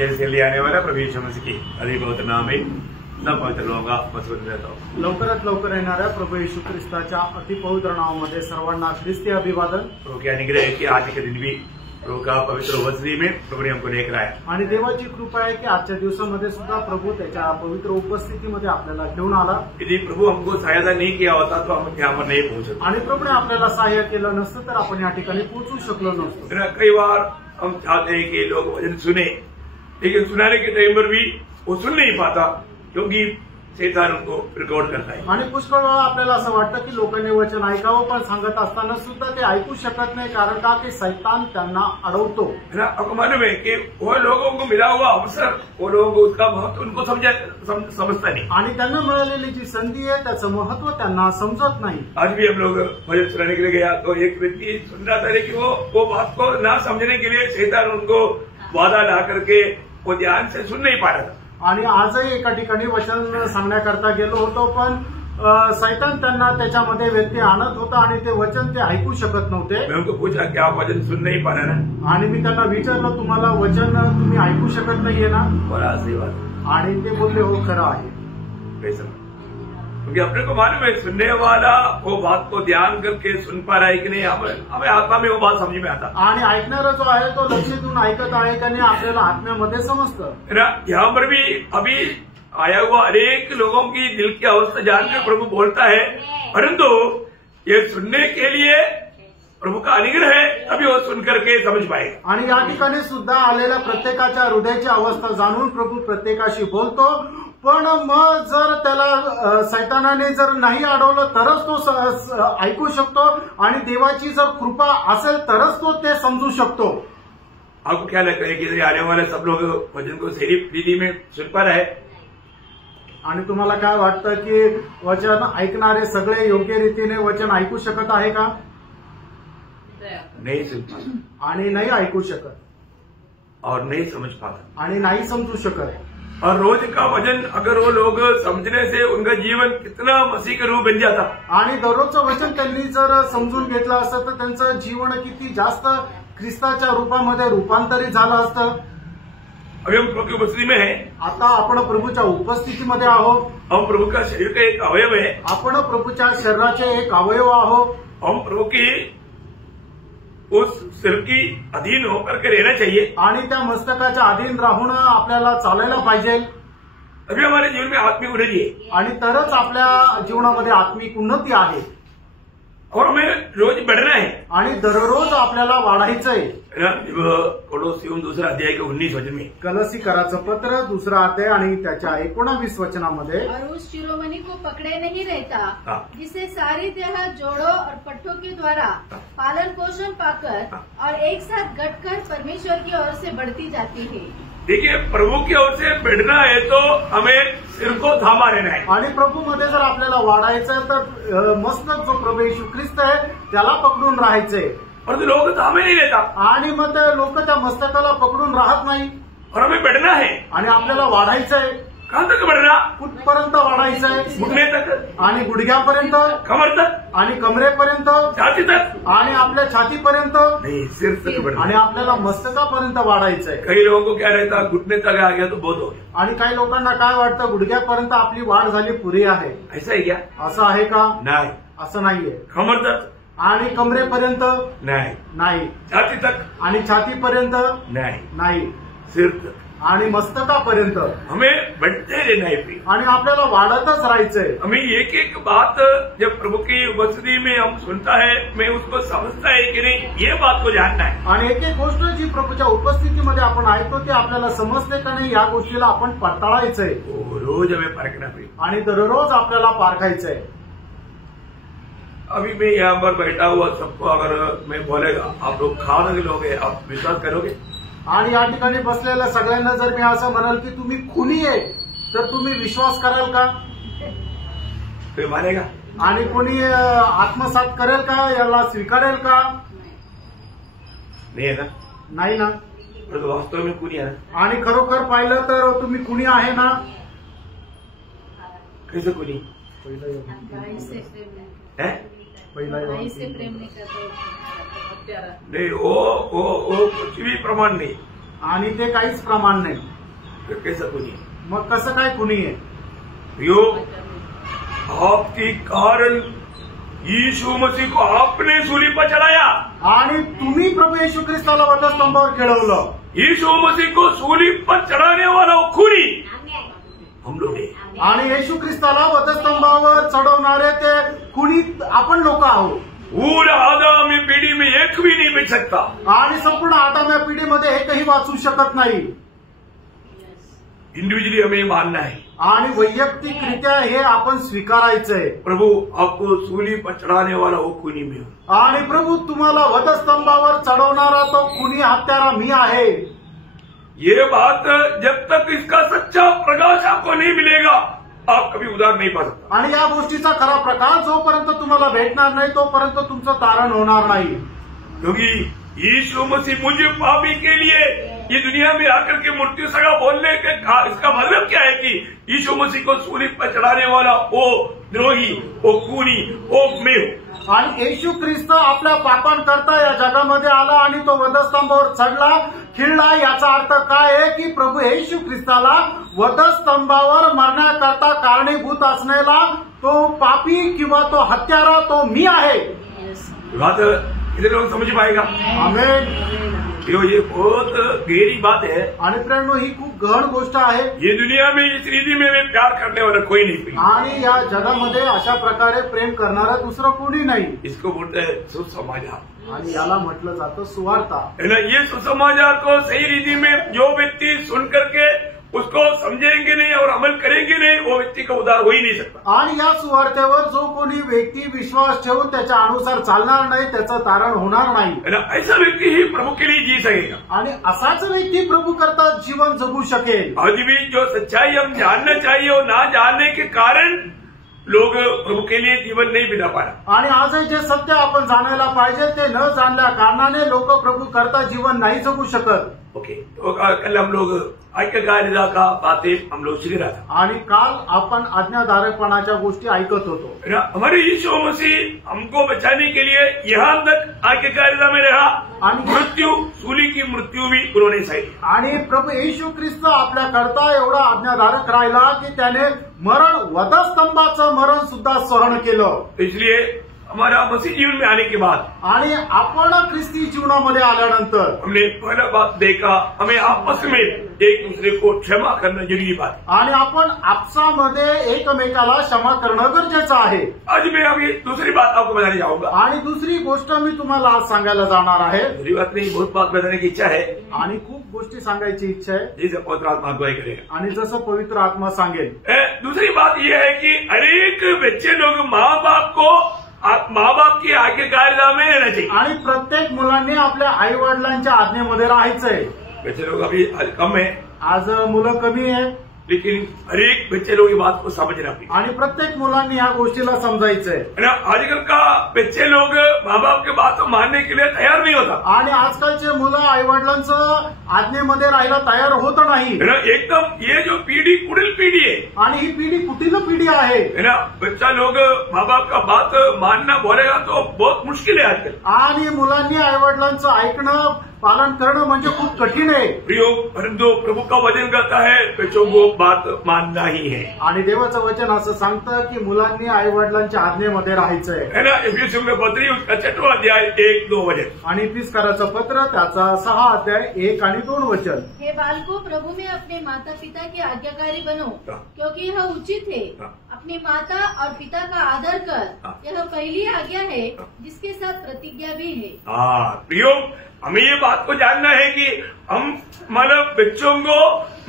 जैसे ले आने वाला प्रभु यीशु मसीह की अधिक पवित्र नाम में सब पवित्र लोगों का मसरूर रहता हूँ। लवकरात लवकर येणाऱ्या प्रभू येशू ख्रिस्ताच्या अतिपवित्र नावामध्ये सर्वांना ख्रिस्ती अभिवादन। प्रभु के अनुग्रह है कि आज के दिन भी प्रभु का पवित्र उपस्थिति में प्रभु ने हमको लेकर आया आणि देवाची कृपा आहे की आजच्या दिवसामध्ये सुद्धा प्रभू त्याच्या पवित्र उपस्थितीमध्ये आपल्याला घेऊन आला। यदि प्रभु हमको सहायता नहीं किया होता तो हम यहाँ पर नहीं पहुंचते आणि प्रभूने आपल्याला सहाय्य केलं नसतं तर आपण या ठिकाणी पोहोचू शकलो नसतो। कई बार हम चाहते हैं कि लोग वचन सुने, लेकिन सुनाने के टाइम पर भी वो सुन नहीं पाता क्योंकि शैतान उनको रिकॉर्ड करता है। आणि पुष्कळ वेळा आपल्याला असं वाटतं की लोकांनी वचन ऐकावं पण सांगत असताना सुद्धा ते ऐकू शकत नाही, कारण का की शैतान त्यांना अडवतो। आपको मालूम है कि वो लोगों को मिला हुआ अवसर, वो लोगों को उसका महत्व उनको समझता नहीं, आणि त्यांना मिळालेली जी संधी आहे त्याचं महत्व त्यांना समजत नाही। आज भी हम लोग भजन सुनाने के लिए गया तो एक व्यक्ति सुन रहा था कि वो बात को ना समझने के लिए शैतान उनको वादा ला करके वो ध्यान से सुन नहीं पा रहा था। आणि आजही एका ठिकाणी वचन सांगण्याकरता गेलो होतो पण शैतान त्यांना त्याच्यामध्ये व्यक्ती आणत होता आणि ते वचन ते ऐकू शकत नव्हते। मैं उनको पूछा कि आप वचन सुन नहीं पा रहे ना, आणि मी त्यांना विचारलं तुम्हाला वचन तुम्ही ऐकू शकत नाहीये ना, बड़ा सही बात। आणि ते बोलले हो खरं आहे। कैसा? क्योंकि अपने को मालूम है सुनने वाला वो बात को ध्यान करके सुन पा रहा है कि नहीं, हमें आत्मा में वो बात समझ में आता। आणि ऐकणारा जो आहे तो लक्ष देऊन ऐकत आहे का नाही आपल्याला आत्म्यामध्ये समजतं। यहाँ पर भी अभी आया हुआ अनेक लोगों की दिल की अवस्था जानकर प्रभु बोलता है, परंतु ये सुनने के लिए प्रभू का अनुग्रह है तभी वो सुन करके समझ पाएगा। आणि या ठिकाणी सुद्धा आलेल्या प्रत्येकाच्या हृदयाची अवस्था जाणून प्रभू प्रत्येकाशी बोलतो, पण मग जर त्याला शैतानाने जर नाही अडवलं तरच तो ऐकू शकतो आणि देवाची जर कृपा असेल तरच तो ते समजू शकतो। आपको क्या लगता है कि आने वाले सब लोग वचन को सही विधि में सुन पा रहे हैं? आणि तुम्हाला काय वाटतं की वचन ऐकणारे सगळे योग्य रीतीने वचन ऐकू शकत आहे का? नहीं सुन पाता आणि नाही ऐकू शकत और नहीं समझ पाता आणि नाही समजू शकत। और रोज का वचन अगर वो लोग समझने से उनका जीवन कितना मसीह के रूप बन जाता। आणि दररोजचं वचन त्यांनी जर समजून घेतलं असतं तर त्यांचं जीवन किती जास्त ख्रिस्ताच्या रूपामध्ये रूपांतरित झालं असतं। अभी हम प्रभु की उपस्थिति में हैं। आता आपण प्रभूच्या उपस्थितीमध्ये आहोत। हम प्रभु का शरीर का एक अवयव है। आपण प्रभूच्या शरीराचे एक अवयव आहोत। हम प्रभु की उस सिर की अधीन होकर के रहना चाहिए आणि त्या मस्तकाच्या अधीन राहून आपल्याला चालायला पाहिजे। अभी हमारे जीवन में आत्मिक उन्नति है आणि तरच आपल्या जीवनामध्ये आत्मिक उन्नती आहे और हमें रोज बढ़ना है आणि दररोज आपल्याला वाढायचंय। कोलोसियम दूसरा अध्याय के 19 वचन में कलसीकराचं पत्र दूसरा अध्याय आणि त्याच्या 19 वचनामध्ये और उस शिरोमणि को पकड़े नहीं रहता जिसे सारी देह जोड़ों और पट्टों के द्वारा पालन पोषण पाकर और एक साथ गठकर परमेश्वर की ओर से बढ़ती जाती है। देखिए, प्रभु की ओर से बढ़ना है तो हमें सिर को थामा रहना है। आणि प्रभूमध्ये जर आपल्याला वाढायचं आहे तर मस्तक जो प्रभू येशू ख्रिस्त आहे त्याला पकडून राहायचंय। और लोग थामे नहीं रहता आणि मग ते लोक त्या मस्तकाला पकडून राहत नाही और हमें बढ़ना है। आणि आपल्याला वाढायचंय। कहां तक बढ़ना? कुठपर्यंत वाढायचंय? घुटने तक आणि गुडघ्यापर्यंत, कमर तक आणि कमरेपर्यंत, छाती तक आणि आपल्या छातीपर्यंत नहीं, सिर तक बढ़ना। आणि आपल्याला मस्तकापर्यंत वाढायचंय। कई लोगों को क्या रहता, घुटने तक आ गया तो बहुत हो गया। आणि काही लोकांना काय वाटतं गुडघ्यापर्यंत आपली वाढ झाली पुरी आहे। ऐसा है क्या? असं आहे का? नहीं। असं नाहीये। कमर तक? आणि कमरेपर्यंत नहीं। नाही। छाती तक? आणि छातीपर्यंत नहीं। नाही। सिर तक? आणि मस्तकापर्यंत हमें बढ़ते रहना है आणि आपल्याला वाढतच राहायचंय। हमें एक एक बात जब प्रभु की उपस्थिति में हम सुनता है, मैं उसको समझता है कि नहीं, ये बात को जानना है। आणि एक एक गोष्ट जी प्रभूच्या उपस्थितीमध्ये आपण ऐकतो ती आपल्याला समजते का नाही या गोष्टीला आपण पडताळायचंय। रोज हमें परखना पड़ेगा आणि दररोज आपल्याला पारखायचंय। अभी मैं यहाँ पर बैठा हुआ सबको अगर मैं बोलेगा आप लोग खाने के लोग हैं, आप विश्वास करोगे? आणि या ठिकाणी बसलेल्या सगळ्यांना जर मी असं म्हणाल की तुम्ही खुनी आहे तर तुम्ही विश्वास कराल का? कोई मानेगा? आणि कोणी आत्मसात करेल का? याला स्वीकारेल का? नहीं है ना? नाही ना। तो वास्तव में कुनी है ना? आणि खरोखर पाहिलं तर तुम्ही कुणी आहे ना? कैसे कुनी है? प्रेम नहीं करता नहीं, वो कुछ भी प्रमाण नहीं। आणि ते काहीच प्रमाण नाही. तो कैसा कुनी? मग कसं काय कुणी आहे? प्रियो, आपके कारण यीशु मसीह को आपने सूली पर चढ़ाया. आणि तुम्ही प्रभू येशू ख्रिस्ताला वधस्तंभावर खेळवलं. यीशु मसीह को सूली पर चढ़ाने वाला वो खूनी हम लोग हैं. आणि येशू ख्रिस्ताला वधस्तंभावर चढवणारे ते कुणी आपण लोक आहोत. पूरा आदम पीढ़ी में एक भी नहीं बच सकता. आणि संपूर्ण आदम या पिढीमध्ये एकही वाचू शकत नाही. इंडिविजुअली हमें मानना है. आणि वैयक्तिकरित्या हे आपण स्वीकारायचंय. प्रभु आपको सूली पर चढ़ाने वाला वो खूनी में हो. आणि प्रभू तुम्हाला वधस्तंभावर चढवणारा तो कुणी हत्यारा मी आहे. ये बात जब तक इसका सच्चा प्रकाश आपको नहीं मिलेगा आप कभी उद्धार नहीं पा सकता. आणि या गोष्टीचा खरा प्रकाश जोपर्यंत तुम्हाला भेटणार नाही तोपर्यंत तुमचं तारण होणार नाही. क्योंकि यीशु मसीह मुझे पापी के लिए ये दुनिया में आकर के मृत्यु सगा बोलने के इसका मतलब क्या है कि यीशु मसीह को सूली पर चढ़ाने वाला वो द्रोही, वो खूनी, वो मैं हूं. आणि येशू ख्रिस्त आपल्या पापांकरता या जगामध्ये आला आणि तो वधस्तंभावर चढला, खिळला. याचा अर्थ काय आहे की प्रभू येशू ख्रिस्ताला वधस्तंभावर मरण्याकरता कारणीभूत असलेला तो पापी किंवा तो हत्यारा तो मी आहे. बात इतने लोग समझ पाएगा. आमेन. ये बहुत गहरी बात है. आणि प्रेरणो ही खूप गहन गोष्ट आहे. ये दुनिया में इस रीति में प्यार करने वाला कोई नहीं. आणि या जगामध्ये अशा प्रकारे प्रेम करणारा दुसरं कोणी नाही. इसको बोलते हैं सुसमाचार. आणि याला म्हटलं जातं सुवार्ता. है ना. ये सुसमाचार को सही रीति में जो व्यक्ति सुन करके उसको समझेंगे नहीं और अमल करेंगे नहीं वो व्यक्ति का उद्धार हो ही नहीं सकता. आणि या सुवार्तेवर जो कोणी व्यक्ती विश्वास ठेवून त्याच्या अनुसार चालणार नाही त्याचं तारण होणार नाही. है ना. ऐसा व्यक्ति ही प्रभु के लिए जी सकेगा. आणि असाच व्यक्ती प्रभू करता जीवन जगू शकेल. आज भी जो सच्चाई हम जानना चाहिए और ना जानने के कारण लोग प्रभु के लिए जीवन नहीं बिता पा रहे. आणि आजही जे सत्य आपण जाणायला पाहिजे ते न जाणल्या कारणाने लोक प्रभू करता जीवन नाही जगू शकत. ओके. तो कल हम लोग आज्ञाकारिता का बातें हम लोग सीख रहा था. आणि काल आपण आज्ञाधारकपणाच्या गोष्टी ऐकत होतो. हमारे यीशु मसीह हमको बचाने के लिए यहाँ तक आज्ञाकारिता में रहा. मृत्यु, सूली की मृत्यू भी उन्होंने सही. आणि प्रभू येशू ख्रिस्त आपल्या करता एवढा आज्ञाधारक राहिला की त्याने मरण, वधस्तंभाचं मरण सुद्धा सहन केलं. इसलिए हमारा मसीह जीवन में आने के बाद आणि आपण ख्रिस्ती जीवनामध्ये आल्यानंतर हमने पहला बात देखा हमें आपस में एक दूसरे को क्षमा करना जरूरी बात. आणि आपण आपसामध्ये एकमेकाला क्षमा करणं गरजेचं आहे. आज मैं अभी दूसरी बात आपको बताने जाऊंगा. आणि दुसरी गोष्ट मी तुम्हाला आज सांगायला जाणार आहे. दूसरी बात नहीं, बहुत बात बताने की इच्छा है. आणि खूप गोष्टी सांगायची इच्छा आहे. जैसे पवित्र आत्मा अगुवाई करेगा. आणि जसं पवित्र आत्मा सांगेल. दूसरी बात यह है कि अनेक बच्चे लोग माँ बाप की आज्ञाकारिता में रहना चाहिए. आणि प्रत्येक मुलांनी आपल्या आई वडिलांच्या आज्ञेमध्ये राहायचंय. बच्चे लोग अभी कम है. आज मुलं कमी आहे. लेकिन हरेक बच्चे लोग ये बात को समझना चाहिए. आणि प्रत्येक मुलांनी ह्या गोष्टीला समजायचंय. आजकल का बच्चे लोग माँ बाप के बात को मानने के लिए तैयार नहीं होता. आणि आजकालचे मुलं आई वडिलांचं आज्ञेमध्ये राहायला तयार होत नाही. एकदम ये जो पीढ़ी कुटिल पीढ़ी है. आणि ही पिढी कुटील पिढी आहे. है ना. बच्चा लोग माँ बाप का बात मानना बोलेगा तो बहुत मुश्किल है आजकल. आणि मुलांनी आई वडिलांचं ऐकणं पालन करणं म्हणजे खूप कठीण आहे. प्रियो, परंतु प्रभु का वचन कहता है बच्चों को बात मानना ही है. आणि देवाचं वचन असं सांगतं की मुलांनी आई वडिलांच्या आज्ञेमध्ये राहायचंय. है ना. इफिसियों के पत्री उसका 6वां अध्याय 1-2 वचन. आणि इफिसियों पत्र त्याचा 6 अध्याय 1 आणि 2 वचन. हे बालको, प्रभु में अपने माता पिता के आज्ञाकारी बनो क्योंकि यह उचित है. अपनी माता और पिता का आदर कर, यह पहली आज्ञा है जिसके साथ प्रतिज्ञा भी है. प्रियो, हमें ये बात को जानना है कि हम मतलब बच्चों को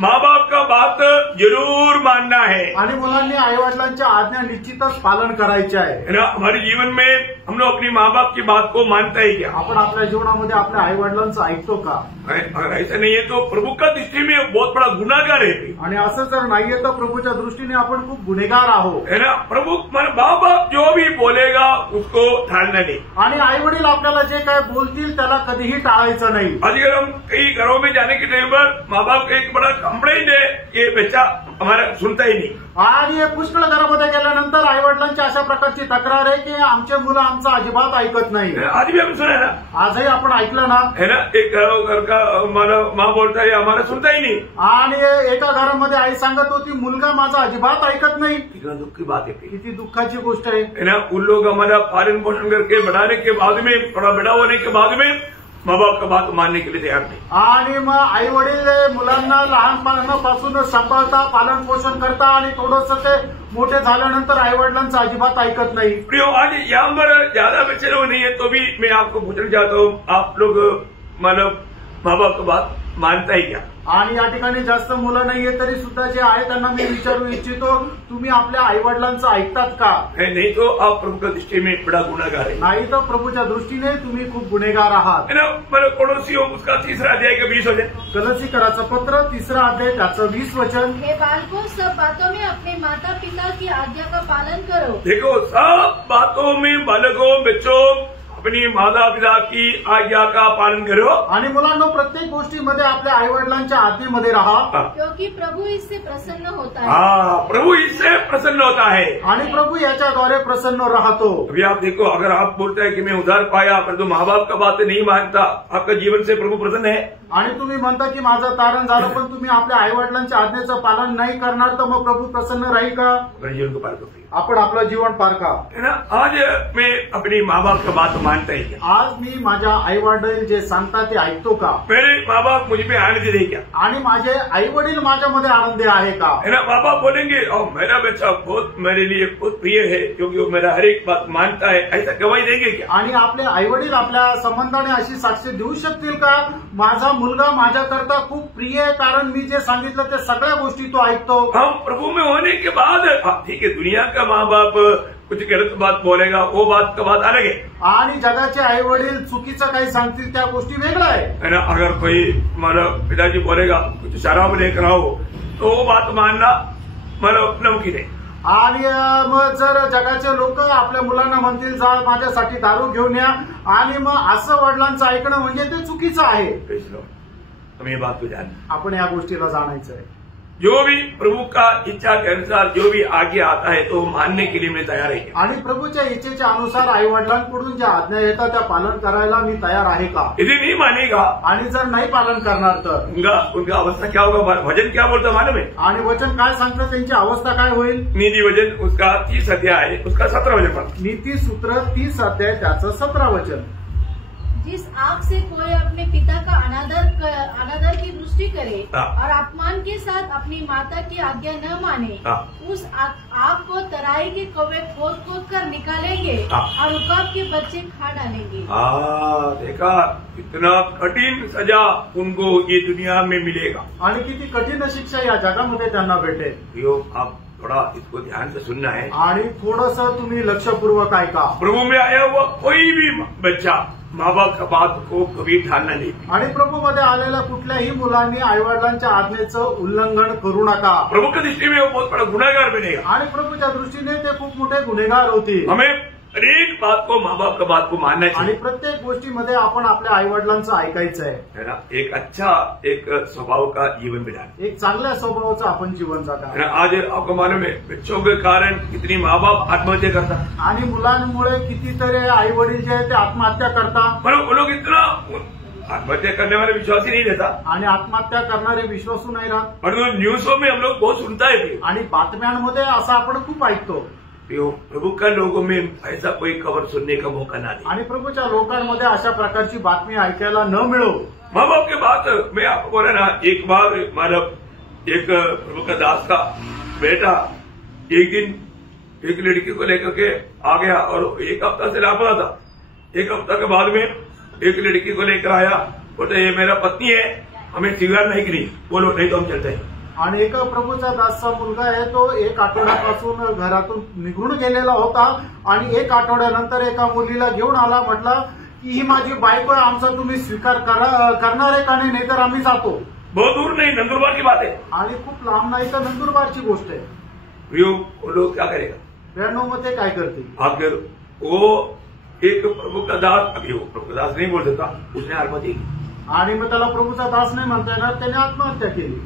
माँ बाप का बात जरूर मानना है. आणि मुलांनी आई वडिलांच्या आज्ञा निश्चितच पालन करायचे आहे. हमारे जीवन में हम लोग अपनी माँ बाप की बात को मानता है क्या? आपण आपल्या जीवनामध्ये आपल्या आई वडिलांचं ऐकतो का? अगर ऐसा नहीं है तो प्रभु का दृष्टि में बहुत बड़ा गुनाहगार है. आणि असं जर नाहीये तर प्रभूच्या दृष्टीने आपण खूप गुन्हेगार आहोत. है ना. प्रभु माँ बाप जो भी बोलेगा उसको टालना नहीं. आणि आई वडील आपल्याला जे काय बोलतील त्याला कधीही टाळायचं नाही. आजकल हम कई घरों में जाने के टाइम पर माँ बाप का एक बड़ा कंप्लेंट है ये बच्चा हमारा सुनता ही नहीं। आणि पुष्कळ घरामध्ये गेल्यानंतर आई वडिलांची अशा प्रकारची तक्रार आहे की आमचे मुलं आमचं अजिबात ऐकत नाही। आज भी हम सुना ना, आजही आपण ऐकलं ना, है ना, एक घर का माँ बोलता है हमारा सुनता ही नहीं। आणि एका घरामध्ये आई सांगत होती मुलगा माझा अजिबात ऐकत नाही। कितना दुख की बात है, किती दुःखाची गोष्ट आहे। है ना। उन लोग हमारा पालन पोषण करके बढ़ाने के बाद में, थोड़ा बड़ा होने के बाद में माँ बाप का बात मानने के लिए तैयार नहीं। आणि मग आई वडील मुलांना लहानपणापासून सांभाळता, पालन पोषण करता आणि थोडंसं ते मोठे झाल्यानंतर आई वडिलांचं अजिबात ऐकत नाही। प्रियो, आज यहाँ पर ज्यादा बच्चे लोग नहीं है तो भी मैं आपको पूछना चाहता हूँ, आप लोग मतलब माँ बाप की बात मानता ही क्या? आणि या ठिकाणी जास्त मुलं नाहीये तरी सुद्धा जे आहे त्यांना मी विचारू इच्छितो, तुम्ही आपल्या आई वडिलांचं ऐकतात का? नहीं तो आप प्रभु की दृष्टि में बड़ा गुनाहगार है। नाही तर प्रभूच्या दृष्टीने तुम्ही खूप गुन्हेगार आहात। है ना। मतलब पड़ोसियों उसका 3 अध्याय का 20 वचन, कलसीकराचं पत्र 3 अध्याय त्याचं 20 वचन। हे बालकों, सब बातों में अपने माता पिता की आज्ञा का पालन करो। देखो, सब बातों में बालकों, बच्चों, अपनी माता पिता की आज्ञा का पालन करो। आणि मुलांनो, प्रत्येक गोष्टीमध्ये आपल्या आई वडिलांच्या आज्ञेमध्ये राहा, क्योंकि प्रभु इससे प्रसन्न होता है। हाँ, प्रभु इससे प्रसन्न होता है आणि प्रभू याच्याद्वारे प्रसन्न राहतो। अभी आप देखो, अगर आप बोलते हैं कि मैं उधार पाया परंतु माँ बाप का बात नहीं मानता, आपका जीवन से प्रभु प्रसन्न है। आणि तुम्ही म्हणता की माझं तारण झालं पण तुम्ही आपल्या आई वडिलांच्या आज्ञेचं पालन नाही करणार तर मग प्रभू प्रसन्न राहील का? अपने जीवन को पार करो, आपण आपलं जीवन पार का? है ना। आज मैं अपनी माँ बाप का बात मानता ही क्या? आज मी माझ्या आई वडील जे सांगतात ते ऐकतो का? मेरे माँ बाप मुझे पे आनंद दे क्या? आणि माझे आई वडील माझ्यामध्ये आनंदी आहे का? है ना। माँ बाप बोलेंगे और मेरा बच्चा बहुत मेरे लिए बहुत प्रिय है क्योंकि वो मेरा हर एक बात मानता है, ऐसा गवाही देंगे क्या? आणि आपले आई वडील आपल्या संबंधाने अशी साक्ष देऊ शकतील का? माझा मुलगा माझ्याकरता खूप प्रिय आहे कारण मी जे सांगितलं ते सगळ्या गोष्टी तो ऐकतो। हम प्रभु में होने के बाद, ठीक है, दुनिया का माँ बाप कुछ गलत बात बोलेगा, वो बात का बात अलग है। आणि जगाचे आई वडील चुकीचं काही सांगतील त्या गोष्टी वेगळ्या आहे। है ना। अगर कोई मतलब पिताजी बोलेगा कुछ शराब लेकर आओ तो वो बात मानना मतलब नमकीन है। आणि मग जर जगाचे लोक आपल्या मुलांना म्हणतील जा माझ्यासाठी दारू घेऊन या आणि मग असं वडिलांचं ऐकणं म्हणजे ते चुकीचं आहे। हम ये बात को जान, आपण या गोष्टीला जाणायचं आहे। जो भी प्रभु का इच्छा के अनुसार जो भी आगे आता है तो मानने के लिए मैं तैयार है। आणि प्रभूच्या इच्छेच्या अनुसार आई वडिलांकडून ज्या आज्ञा येतात त्या पालन करायला मी तयार आहे का? यदि नहीं मानेगा आणि जर नाही पालन करणार तर उनका अवस्था क्या होगा? भजन क्या बोलता मालूम है? आणि वचन काय सांगतं त्यांची अवस्था काय होईल? नीति वचन उसका 30 अध्याय है, उसका 17 वचन पढ़। नीति सूत्र 30 अध्याय त्याचं 17 वचन। जिस आंख से कोई अपने पिता का अनादर की दृष्टि करे और अपमान के साथ अपनी माता की आज्ञा न माने, उस आंख को तराई के कौवे खोद कर निकालेंगे और उकाब के बच्चे खा डालेंगे। देखा, इतना कठिन सजा उनको ये दुनिया में मिलेगा। आणि किती कठीण शिक्षा या जगामध्ये त्यांना भेटेल। आप थोड़ा इसको ध्यान से सुनना है आणि थोडंसं तुम्ही लक्षपूर्वक ऐका। प्रभु में आया हुआ कोई भी बच्चा माँ बाप का बात को कभी ठानना नहीं। आणि प्रभूमध्ये आलेल्या कुठल्याही मुलांनी आई वडिलांच्या आज्ञेचं उल्लंघन करू नका। प्रभु की दृष्टि में वो बहुत बड़ा गुनाहगार बनेगा आणि प्रभूच्या दृष्टीने ते खूप मोठे गुन्हेगार होतील। हमें हर एक बात को माँ बाप का बात को मानना चाहिए आणि प्रत्येक गोष्टीमध्ये आपण आपल्या आई वडिलांचं ऐकायचं है ना। एक अच्छा एक स्वभाव का जीवन बिताना, एक चांगल्या स्वभावाचं आपण जीवन जगा। आज आपको मालूम है बच्चों के कारण कितनी माँ बाप आत्महत्या करतात आणि मुलांमुळे कितीतरी आई वडील जे आहे ते आत्महत्या करतात। पण वो लोग इतना आत्महत्या करने वाले विश्वास ही नहीं रहता आणि आत्महत्या करणारे विश्वासू नाही राहत। और न्यूजों में हम लोग बहुत सुनता है आणि बातम्यांमध्ये असं आपण खूप ऐकतो। प्रभु का लोगों में ऐसा कोई खबर सुनने का मौका ना दे आणि प्रभूच्या लोकांमध्ये अशा प्रकारची बातमी ऐकायला न मिळो। माँ बाप के बात मैं आपको बोला ना, एक बार मतलब एक प्रभु का दास का बेटा एक दिन एक लड़की को लेकर के आ गया और एक हफ्ता से लापता था। एक हफ्ता के बाद में एक लड़की को लेकर आया, बोलते ये मेरा पत्नी है, हमें स्वीकार नहीं की। बोलो नहीं तो हम चलते हैं। आणि एक प्रभूचा दासचा मुलगा आहे तो 1 आठवड्यापासून घरातून निघून गेलेला होता आणि 1 आठवड्यानंतर एका मुलीला घेऊन आला, म्हटला की ही माझी बायको आहे, आमचा तुम्ही स्वीकार करणार आहे का नाही, तर आम्ही जातो। बहुत दूर नहीं, नंदुरबार की बात है आणि खूप लांब नाही तर नंदुरबारची गोष्ट आहे। वो लोग क्या करेगा? बहनों मग ते काय करतील? अगर वो एक प्रभु का दास, अभी वो प्रभु का दास नहीं बोल सकता, उसने आत्महत्या की आणि मग त्याला प्रभूचा दास नाही म्हणता येणार, त्याने आत्महत्या केली।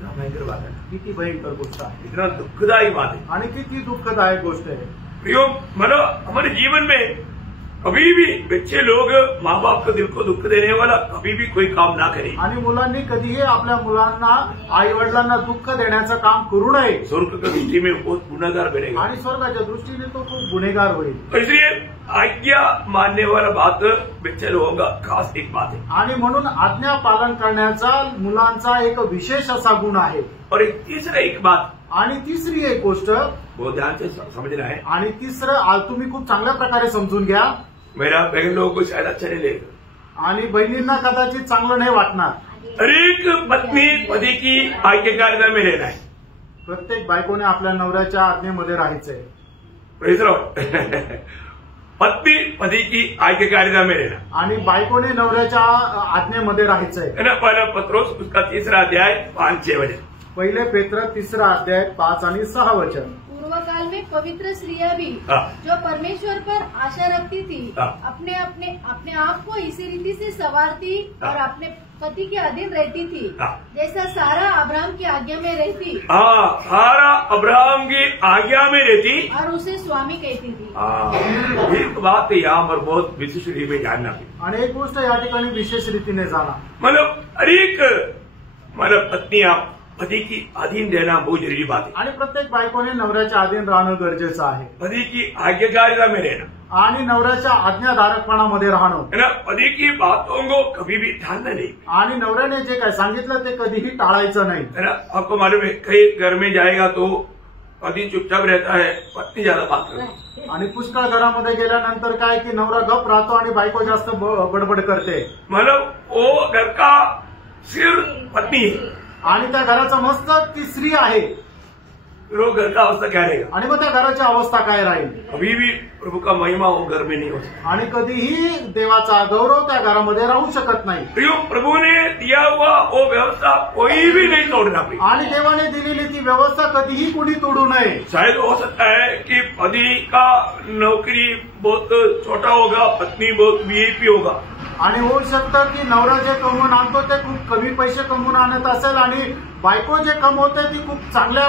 कितना भयंकर बात है, किती भयंकर गोष्ट आहे इतना दुखदायी बात है। आणि किती दुःखदायक गोष्ट आहे। प्रियो मतलब हमारे जीवन में कभी भी बच्चे लोग माँ बाप के दिल को दुख देने वाला कभी भी कोई काम ना करे, आणि मुलांनी कधीही आपल्या मुलांना आई वडिलांना दुःख देण्याचं काम करू नये। स्वर्ग की दृष्टि में बहुत गुनाहगार बनेगा आणि स्वर्गाच्या दृष्टीने तो खूप गुन्हेगार होईल। तो इसलिए आज्ञा मानने वाला बात बच्चे लोगों का खास एक बात है। आणि म्हणून आज्ञा पालन करण्याचा मुलांचा एक विशेष असा गुण आहे। और एक तीसरा एक बात, आणि तिसरी एक गोष्ट बहुत ध्यान से समझना है, आणि तिसरं तुम्ही खूप चांगल्या प्रकारे समजून घ्या। मेरा बहन लोगों को शायद अच्छा नहीं लगेगा, आणि बहिणींना कदाचित चांगलं नाही वाटणार। हर एक पत्नी पति की आज्ञाकारिता में रहना है। प्रत्येक बायकोने आपल्या नवऱ्याच्या आज्ञेमध्ये राहायचंय। Praise the Lord. पत्नी पति की आज्ञाकारिता में रहना, आणि बायकोने नवऱ्याच्या आज्ञेमध्ये राहायचंय। है ना। पहला पत्रोस उसका 3 अध्याय 5-6 वचन। पहिले पेत्र 3 अध्याय 5 आणि 6 वचन। पूर्व काल में पवित्र स्त्रियां भी जो परमेश्वर पर आशा रखती थी अपने अपने अपने आप को इसी रीति से संवारती और अपने पति के अधीन रहती थी, जैसा सारा अब्राहम की आज्ञा में रहती। सारा अब्राहम की आज्ञा में रहती और उसे स्वामी कहती थी। एक बात है यहाँ पर बहुत विशेष रीति में जानना, आणि एक गोष्ट या ठिकाणी विशेष रीतीने जाना, मतलब हर एक मतलब पत्नियां पति की अधीन रहना बहुत जरूरी बात है। आणि प्रत्येक बायकोने नवऱ्याच्या अधीन राहणं गरजेचं आहे। पति की आज्ञाकारिता में रहना आणि नवऱ्याच्या आज्ञाधारकपणामध्ये राहणं, है ना। पति की बातों को कभी भी टालना नहीं, आणि नवऱ्याने जे काय सांगितलं ते कधीही टाळायचं नाही, है ना। आपको मालूम है कई घर में जाएगा तो पति चुपचाप रहता है, पत्नी ज्यादा बात करती है। आणि पुष्कळ घरामध्ये गेल्यानंतर काय की नवरा गप राहतो आणि बायको जास्त बडबड करते। मतलब वो घर का सिर पत्नी है आणि त्या घराचं मस्तक ती स्त्री आहे, लोग घर का अवस्था क्या रहेगा, आणि मग त्या घराची अवस्था काय राहील। कभी भी प्रभु का महिमा वो घर में नहीं हो सकता, आणि कधीही देवाचा गौरव त्या घरामध्ये राहू शकत नाही। प्रियो प्रभु ने दिया हुआ वो व्यवस्था कोई भी नहीं तोड़ना। प्रिय आणि देवाने दिलेली ती व्यवस्था कधीही कुणी तोडू नये। शायद हो सकता है कि पति का नौकरी बहुत छोटा होगा, पत्नी बहुत वीआईपी होगा, आणि होऊ शकतं की नवरा जे कमवून आणतो ते खूप कमी पैसे कमवून आणत असेल आणि बायको जे कमवते ती खूप चांगल्या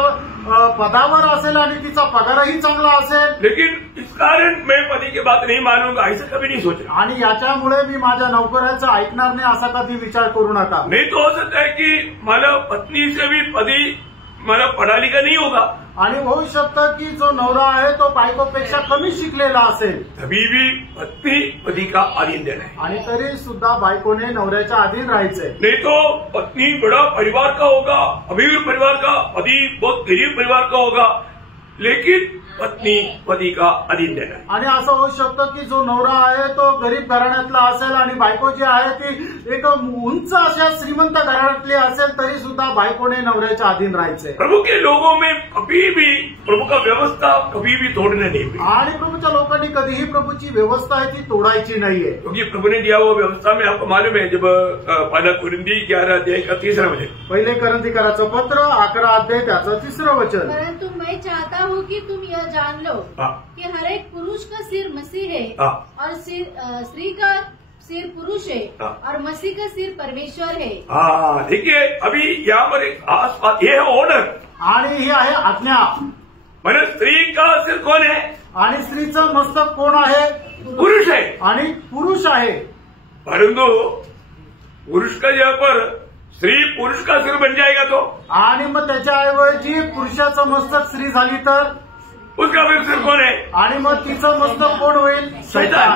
पदावर असेल आणि तिचा पगारही चांगला असेल। लेकिन इस कारण मैं पति की बात नहीं मानूंगा ऐसा कभी नहीं सोचना। आणि याच्यामुळे मी माझ्या नोकराचं ऐकणार नाही असा कधी विचार करू नका। नहीं तो हो सकता है कि मतलब पत्नी से भी पति मतलब पढ़ा लिखा नहीं होगा, आणि होऊ शकतं की जो नवरा आहे तो बायकोपेक्षा कमी शिकलेला असेल, तभी भी पत्नी पति का अधीन रहना है। आणि तरी सुद्धा बायकोने नवऱ्याच्या अधीन राहायचंय। नहीं तो पत्नी बड़ा परिवार का होगा, अमीर परिवार का, पति बहुत गरीब परिवार का होगा, लेकिन पत्नी पति का अधीन रहना है। आणि असं होऊ शकतं की जो नवरा आहे तो गरीब घराण्यातला असेल आणि बायको जी आहे ती एक उंच अशा श्रीमंत घराण्यातली असेल तरी सुद्धा बायकोने नवऱ्याच्या अधीन राहायचंय। प्रभु के लोगों में कभी भी प्रभु का व्यवस्था कभी भी तोड़ने नहीं पाई, आणि प्रभूच्या लोकांनी कधीही प्रभूची व्यवस्था आहे ती तोडायची नाहीये, क्योंकि प्रभु ने दिया हुआ व्यवस्था में आपको मालूम है जब पहला कुरिन्थी 11 अध्याय का 3 वचन, पहिले करंथीकराचं पत्र 11 अध्याय त्याचं 3 वचन। परंतु मैं चाहता हूँ कि तुम यह जान लो कि हर एक पुरुष का सिर मसीह है और स्त्री का सिर पुरुष है और मसीह का सिर परमेश्वर है। देखिए अभी यहाँ पर एक खास बात ये है ऑर्डर, आणि ही आहे आज्ञा। मैंने स्त्री का सिर कौन है, आणि स्त्रीचं मस्तक कोण आहे, पुरुष है, आणि पुरुष आहे। परंतु पुरुष का जगह पर स्त्री पुरुष का सिर बन जाएगा तो, आणि मग त्याच्याऐवजी पुरुषाचं मस्तक स्त्री झाली तर उसका फिर सिर कौन है, आणि मग तिचं मस्तक कोण होईल, शैतान।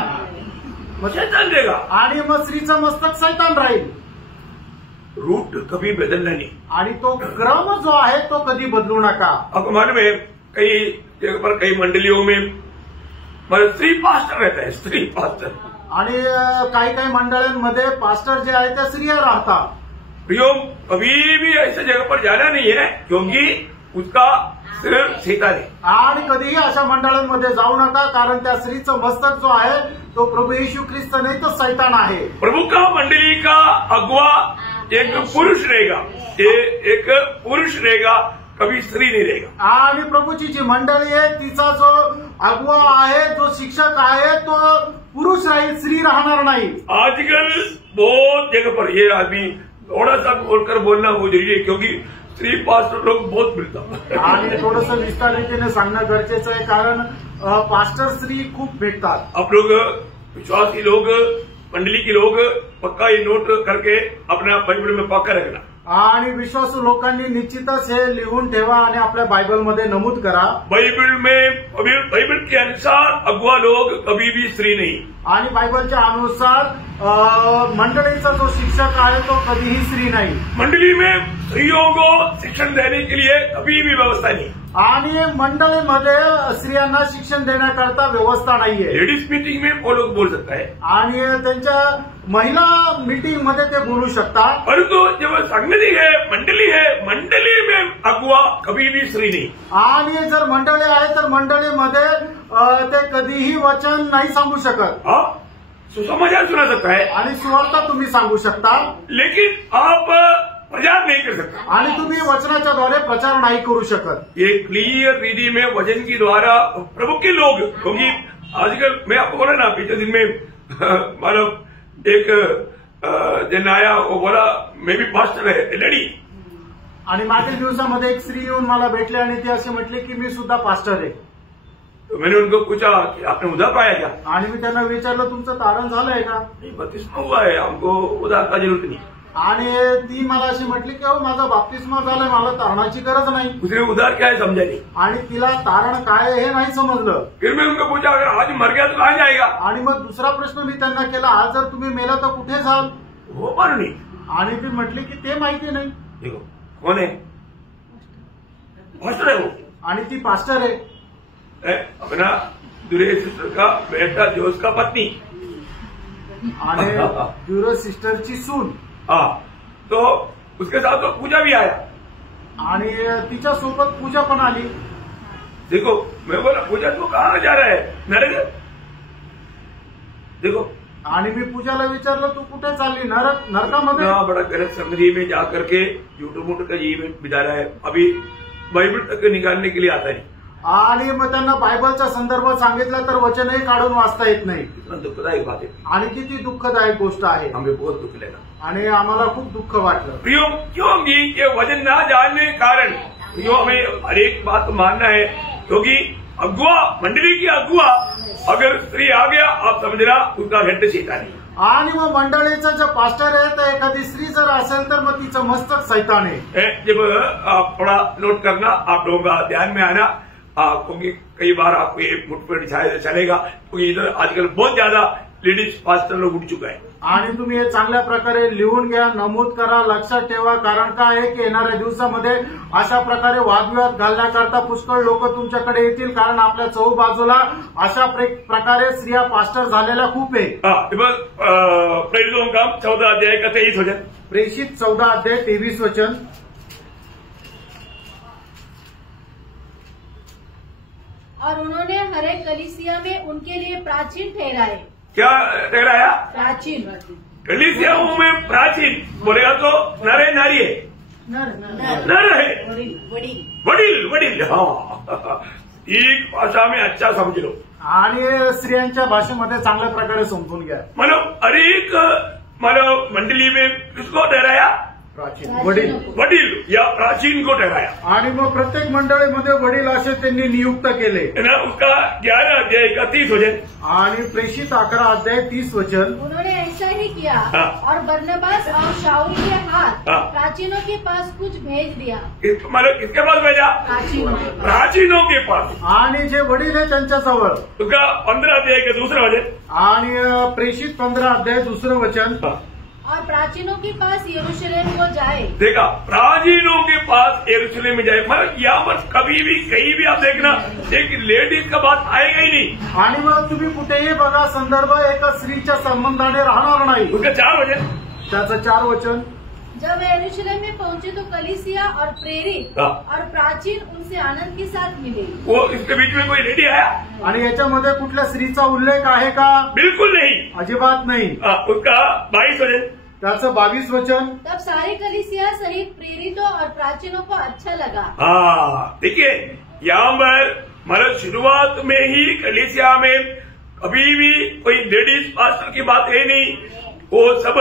मग शैतान देगा, आणि मग स्त्रीचं मस्तक शैतान राहील। रूट कभी बदलना नहीं, आणि तो क्रम जो आहे तो कधी बदलू नका। आपको मालूम है कई जगह पर कई मंडलियों में मतलब स्त्री पास्टर रहता है, स्त्री पास्टर, आणि काही काही मंडळांमध्ये पास्टर जे आहे त्या स्त्रिया राहतात। प्रियो कभी भी ऐसे जगह पर जाना नहीं है क्योंकि उसका सिर शैतान है। आणि कधीही अशा मंडळांमध्ये जाऊ नका कारण त्या स्त्रीचं मस्तक जो आहे तो प्रभू येशू ख्रिस्त नाही तो शैतान आहे। प्रभु का मंडली का अगुआ एक पुरुष रहेगा, एक पुरुष रहेगा, कभी स्त्री नहीं रहेगा। आणि प्रभूची जी मंडळी आहे तिचा जो अगुआ आहे जो शिक्षक आहे तो पुरुष राहील, स्त्री राहणार नाही। आजकल बहुत जगह पर ये आदमी थोड़ा सा बोलकर बोलना वो जरूरी है क्योंकि स्त्री पास्टर लोग बहुत मिलता आणि थोडंसं विस्तार रीतीने सांगणं गरजेचं आहे, कारण पास्टर स्त्री खूप भेटतात. आप लोग विश्वासी लोग, मंडली के लोग पक्का ये नोट करके अपना बाइबल में पक्का रखना. आणि विश्वासू लोकांनी निश्चितच हे लिहून ठेवा आणि आपल्या बायबलमध्ये नमूद करा. बाइबल के अनुसार अगुआ लोग कभी भी स्त्री नहीं. आणि बायबलच्या अनुसार मंडळीचा जो शिक्षक आहे तो कधीही स्त्री नाही. मंडली में स्त्रियों को शिक्षण देने के लिए कभी भी व्यवस्था नहीं. आणि मंडळीमध्ये स्त्रियांना शिक्षण देण्याकरता व्यवस्था नाहीये. लेडीज मीटिंग में वो लोग बोल सकता है आणि त्यांच्या महिला मीटिंग मध्ये ते बोलू शकतात. परंतु जब संगति है, मंडली में अगुआ कभी भी स्त्री नहीं. आणि जर मंडळी आहे तर मंडळीमध्ये ते कधीही वचन नाही सांगू शकत. सुसमाचार सुना सकता है आणि सुवार्ता तुम्ही सांगू शकता, लेकिन आप प्रचार नहीं कर सकता. आणि तुम्ही वचनाच्या द्वारे प्रचार नाही करू शकत. ये क्लियर रीडिंग में वचन के द्वारा प्रभु के लोग, क्योंकि आजकल मैं आपको बोला ना, पिछले दिन में मतलब एक जन आया, वो बोला मैं भी पास्टर है, लेडी. आणि मागील दिवसामध्ये एक स्त्री येऊन मला भेटली आणि ती अशी म्हटली की मी सुद्धा पास्टर आहे. तो मैंने उनको पूछा कि आपने उधार पाया क्या. आणि मी त्यांना विचारलं तुमचं तारण झालंय का. बपतिस्मा हुआ है, हमको उधार का जरूरत नहीं. आणि ती मला अशी म्हटली की अहो माझा बाप्तिस्मा झालाय, मला तारणाची गरज नाही. उसने उधार क्या है समझा नहीं. आणि तिला तारण काय हे नाही समजलं. फिर मैं उनको पूछा अगर आज मर गया तो कहाँ जाएगा. आणि मग दुसरा प्रश्न मी त्यांना केला, आज जर तुम्ही मेला तर कुठे जाल. वो पर नहीं. आणि ती म्हटली की ते माहिती नाही. देखो कौन है, पास्टर है वो. आणि ती पास्टर आहे. अपना दूल्हे सिस्टर का बेटा जोश का पत्नी आणि ड्युरो सिस्टरची सून. हाँ, तो उसके साथ तो पूजा भी आया. आणि तिच्या सोबत पूजा पण आली. देखो मैं बोला पूजा तो कहाँ जा रहा है, नरक. देखो आणि मी पूजाला विचारलं तू कुठे चालली. नरकामध्ये. बड़ा गलत संगति में जाकर के झूठ मूठ का जीवन बिता रहा है. अभी बाइबल तक निकालने के लिए आता है. आणि मग त्यांना बायबलच्या संदर्भात सांगितलं तर वचनही काढून वाचता येत नाही. दुःखदायक बात है. आणि किती दुःखदायक गोष्ट आहे. हमें बहुत दुख लगा आणि आम्हाला खूप दुःख वाटलं. प्रियो, क्योंकि ये वचन ना जानने के कारण प्रियो हमें हर एक बात मानना है, क्योंकि अगुआ, मंडली की अगुआ अगर स्त्री आ गया आप समझना उसका हेड शैतान है. आणि मग मंडळीचं जे पास्टर आहे तर एखादी स्त्री जर असेल तर मग तिचं मस्तक सैतान आहे. जब आप थोड़ा नोट करना, आप लोगों का ध्यान में आना, क्योंकि कई बार आपको ये मुठ पर चलेगा, क्योंकि इधर आजकल बहुत ज्यादा लेडीज पास्टर लोग उठ चुका है. आणि तुम्ही हे चांगल्या प्रकारे लिहून घ्या, नमूद करा, लक्षात ठेवा. कारण काय आहे की येणाऱ्या दिवसामध्ये अशा प्रकारे वादविवाद घालण्याकरता पुष्कळ लोक तुमच्याकडे येतील, कारण आपल्या चहूबाजूला अशा प्रकारे स्त्रिया पास्टर झालेल्या खूप आहे. प्रेरितों का 14 अध्याय का 23 वचन. प्रेषित 14 अध्याय 23 वचन. और उन्होंने हर एक कलीसिया में उनके लिए प्राचीन ठहराए. क्या ठहराया. प्राचीन. कलीसियाओं में प्राचीन बोलेगा तो नर है, नारी है. नर है, वडील. हाँ, एक भाषा में अच्छा समझ लो. आणि स्त्रियांच्या भाषेमध्ये चांगल्या प्रकारे समजून घ्या. मतलब हर एक मंडली में किसको ठहराया. प्राचीन, वडील या प्राचीन को ठहराया. आणि मग प्रत्येक मंडळीमध्ये वडील असे त्यांनी नियुक्त केले. उसका 11 अध्याय का 30 वचन. आणि प्रेषित 11 अध्याय 30 वचन. उन्होंने ऐसा ही किया. और बरनबास और शाऊल के हाथ प्राचीनों के पास कुछ भेज दिया. मतलब किसके पास भेजा. प्राचीनों के पास. आणि जे वडील आहे त्यांच्याजवळ. उसका 15 अध्याय का दूसरा वचन. आणि प्रेषित 15 अध्याय दुसरं वचन. और प्राचीनों के पास यरूशलेम को जाए. देखा, प्राचीनों के पास यरूशलेम में जाए. मतलब यहाँ पर कभी भी कहीं भी आप देखना एक लेडीज का बात आएगा ही नहीं. आणि मग तुम्ही कुठेही बघा संदर्भ एका स्त्रीच्या संबंधाने राहणार नाही. उसका 4 वचन. त्याचं 4 वचन. जब यरूशलेम में पहुंचे तो कलीसिया और प्रेरित और प्राचीन उनसे आनंद के साथ मिले. वो इसके बीच में कोई लेडी आया. आणि याच्यामध्ये कुठल्या स्त्रीचा उल्लेख आहे का. बिल्कुल नहीं, अजिबात नाही. उसका 22 वचन. त्याचं 22 वचन. तब सारे कलीसिया सहित प्रेरितों और प्राचीनों को अच्छा लगा. हाँ, देखिए यहाँ पर मतलब शुरुआत में ही कलीसिया में कभी भी कोई लेडीज पास्टर की बात है नहीं. वो सब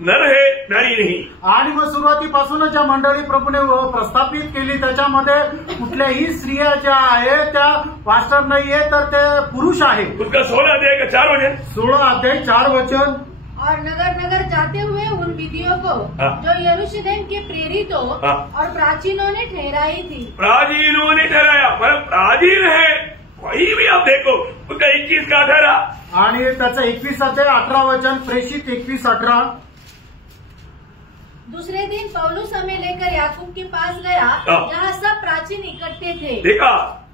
नर है नारी नहीं। आणि मग सुरुवातीपासूनच ज्या मंडळी प्रभूने प्रस्थापित केली त्याच्यामध्ये कुठल्याही स्त्रिया ज्या आहेत त्या पास्टर नाहीये तर ते पुरुष आहे। उसका 16 अध्याय का 4 वचन, 16 अध्याय 4 वचन। और नगर नगर जाते हुए उन विधियों को जो यरूशलेम के प्रेरितों और प्राचीनों ने ठहराई थी। प्राचीनों ने ठहराया, मतलब प्राचीन है वही भी आप देखो उसका 21 का 18 आणि त्याचं 21 अध्याय 18 वचन, प्रेषित 21:18। दूसरे दिन पौलुस हमें लेकर याकूब के पास गया, जहाँ सब प्राचीन इकट्ठे थे। देखा,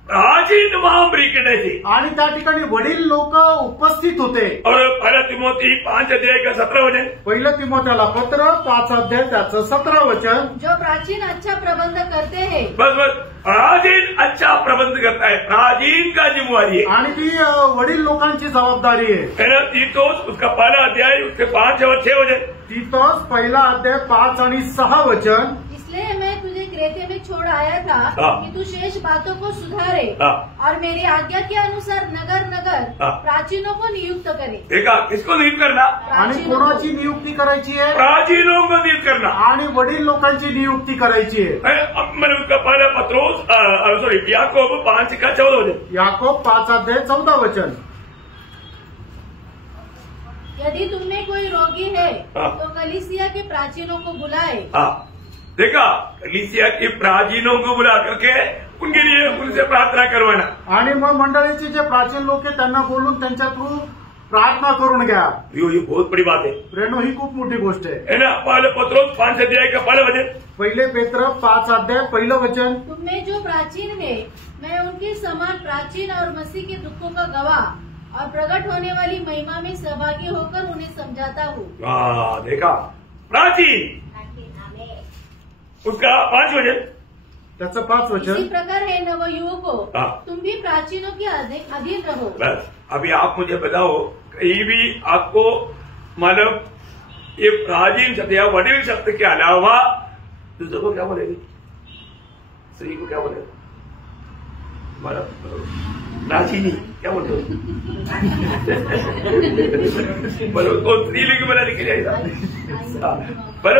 प्राचीन वहां इकट्ठे थे आणि त्या ठिकाणी वडील लोक उपस्थित होते। और 1 तिमोथी 5 अध्याय का 17 वचन, 1 तिमोथेला पत्र 5 अध्याय त्याचं 17 वचन। जो प्राचीन अच्छा प्रबंध करते हैं। बस प्राचीन अच्छा प्रबंध करता है, प्राचीन का जिम्मेवारी है आणि ती वडील लोकांची जबाबदारी आहे। तीतोस उसका 1 अध्याय उसके 5 और 6 वचन, तीतोस 1 अध्याय 5 आणि 6 वचन। इसलिए मैं तुझे क्रेते में छोड़ आया था कि तू शेष बातों को सुधारे और मेरी आज्ञा के अनुसार नगर नगर प्राचीनों को नियुक्त करे। देखा, किसको नियुक्त करना? आणि कोणाची नियुक्ती करायची आहे? प्राचीनों को नियुक्त करना आणि वडील लोकांची नियुक्ती करायची आहे। अब मैंने उसका 1 पत्रोस सॉरी याकूब 5 का 14 वचन, याकूब 5 अध्याय 14 वचन। यदि तुम में कोई रोगी है तो कलीसिया के प्राचीनों को बुलाए। देखा, कलीसिया के प्राचीनों को बुला करके उनके लिए उनसे प्रार्थना करवाना। आणि मग मंडळीचे जे प्राचीन लोक आहेत त्यांना बोलून त्यांच्या थ्रू प्रार्थना करून घ्या। ये बहुत बड़ी बात है प्रेरणो, ही खूप मोठी गोष्ट आहे ना। 1 पत्रोस 5 अध्याय का 1 वचन, 1 पेत्र 5 अध्याय 1 वचन। तुम में जो प्राचीन है मैं उनके समान प्राचीन और मसीह के दुखों का गवाह और प्रकट होने वाली महिमा में सहभागी होकर उन्हें समझाता हूँ। देखा, प्राचीन उसका 5 वचन, त्याचं 5 वचन। इसी प्रकार है नवयुवकों, तुम भी प्राचीनों के अधीन रहो। बस अभी आप मुझे बताओ, कहीं भी आपको मतलब ये प्राचीन शब्द या वडील शब्द के अलावा दूसरे को क्या बोलेगी? स्त्री को क्या बोलेगा? मतलब प्राचीनी क्या बोलते हो? बोलो तो स्त्रीलिंग बना के जाएगा। पर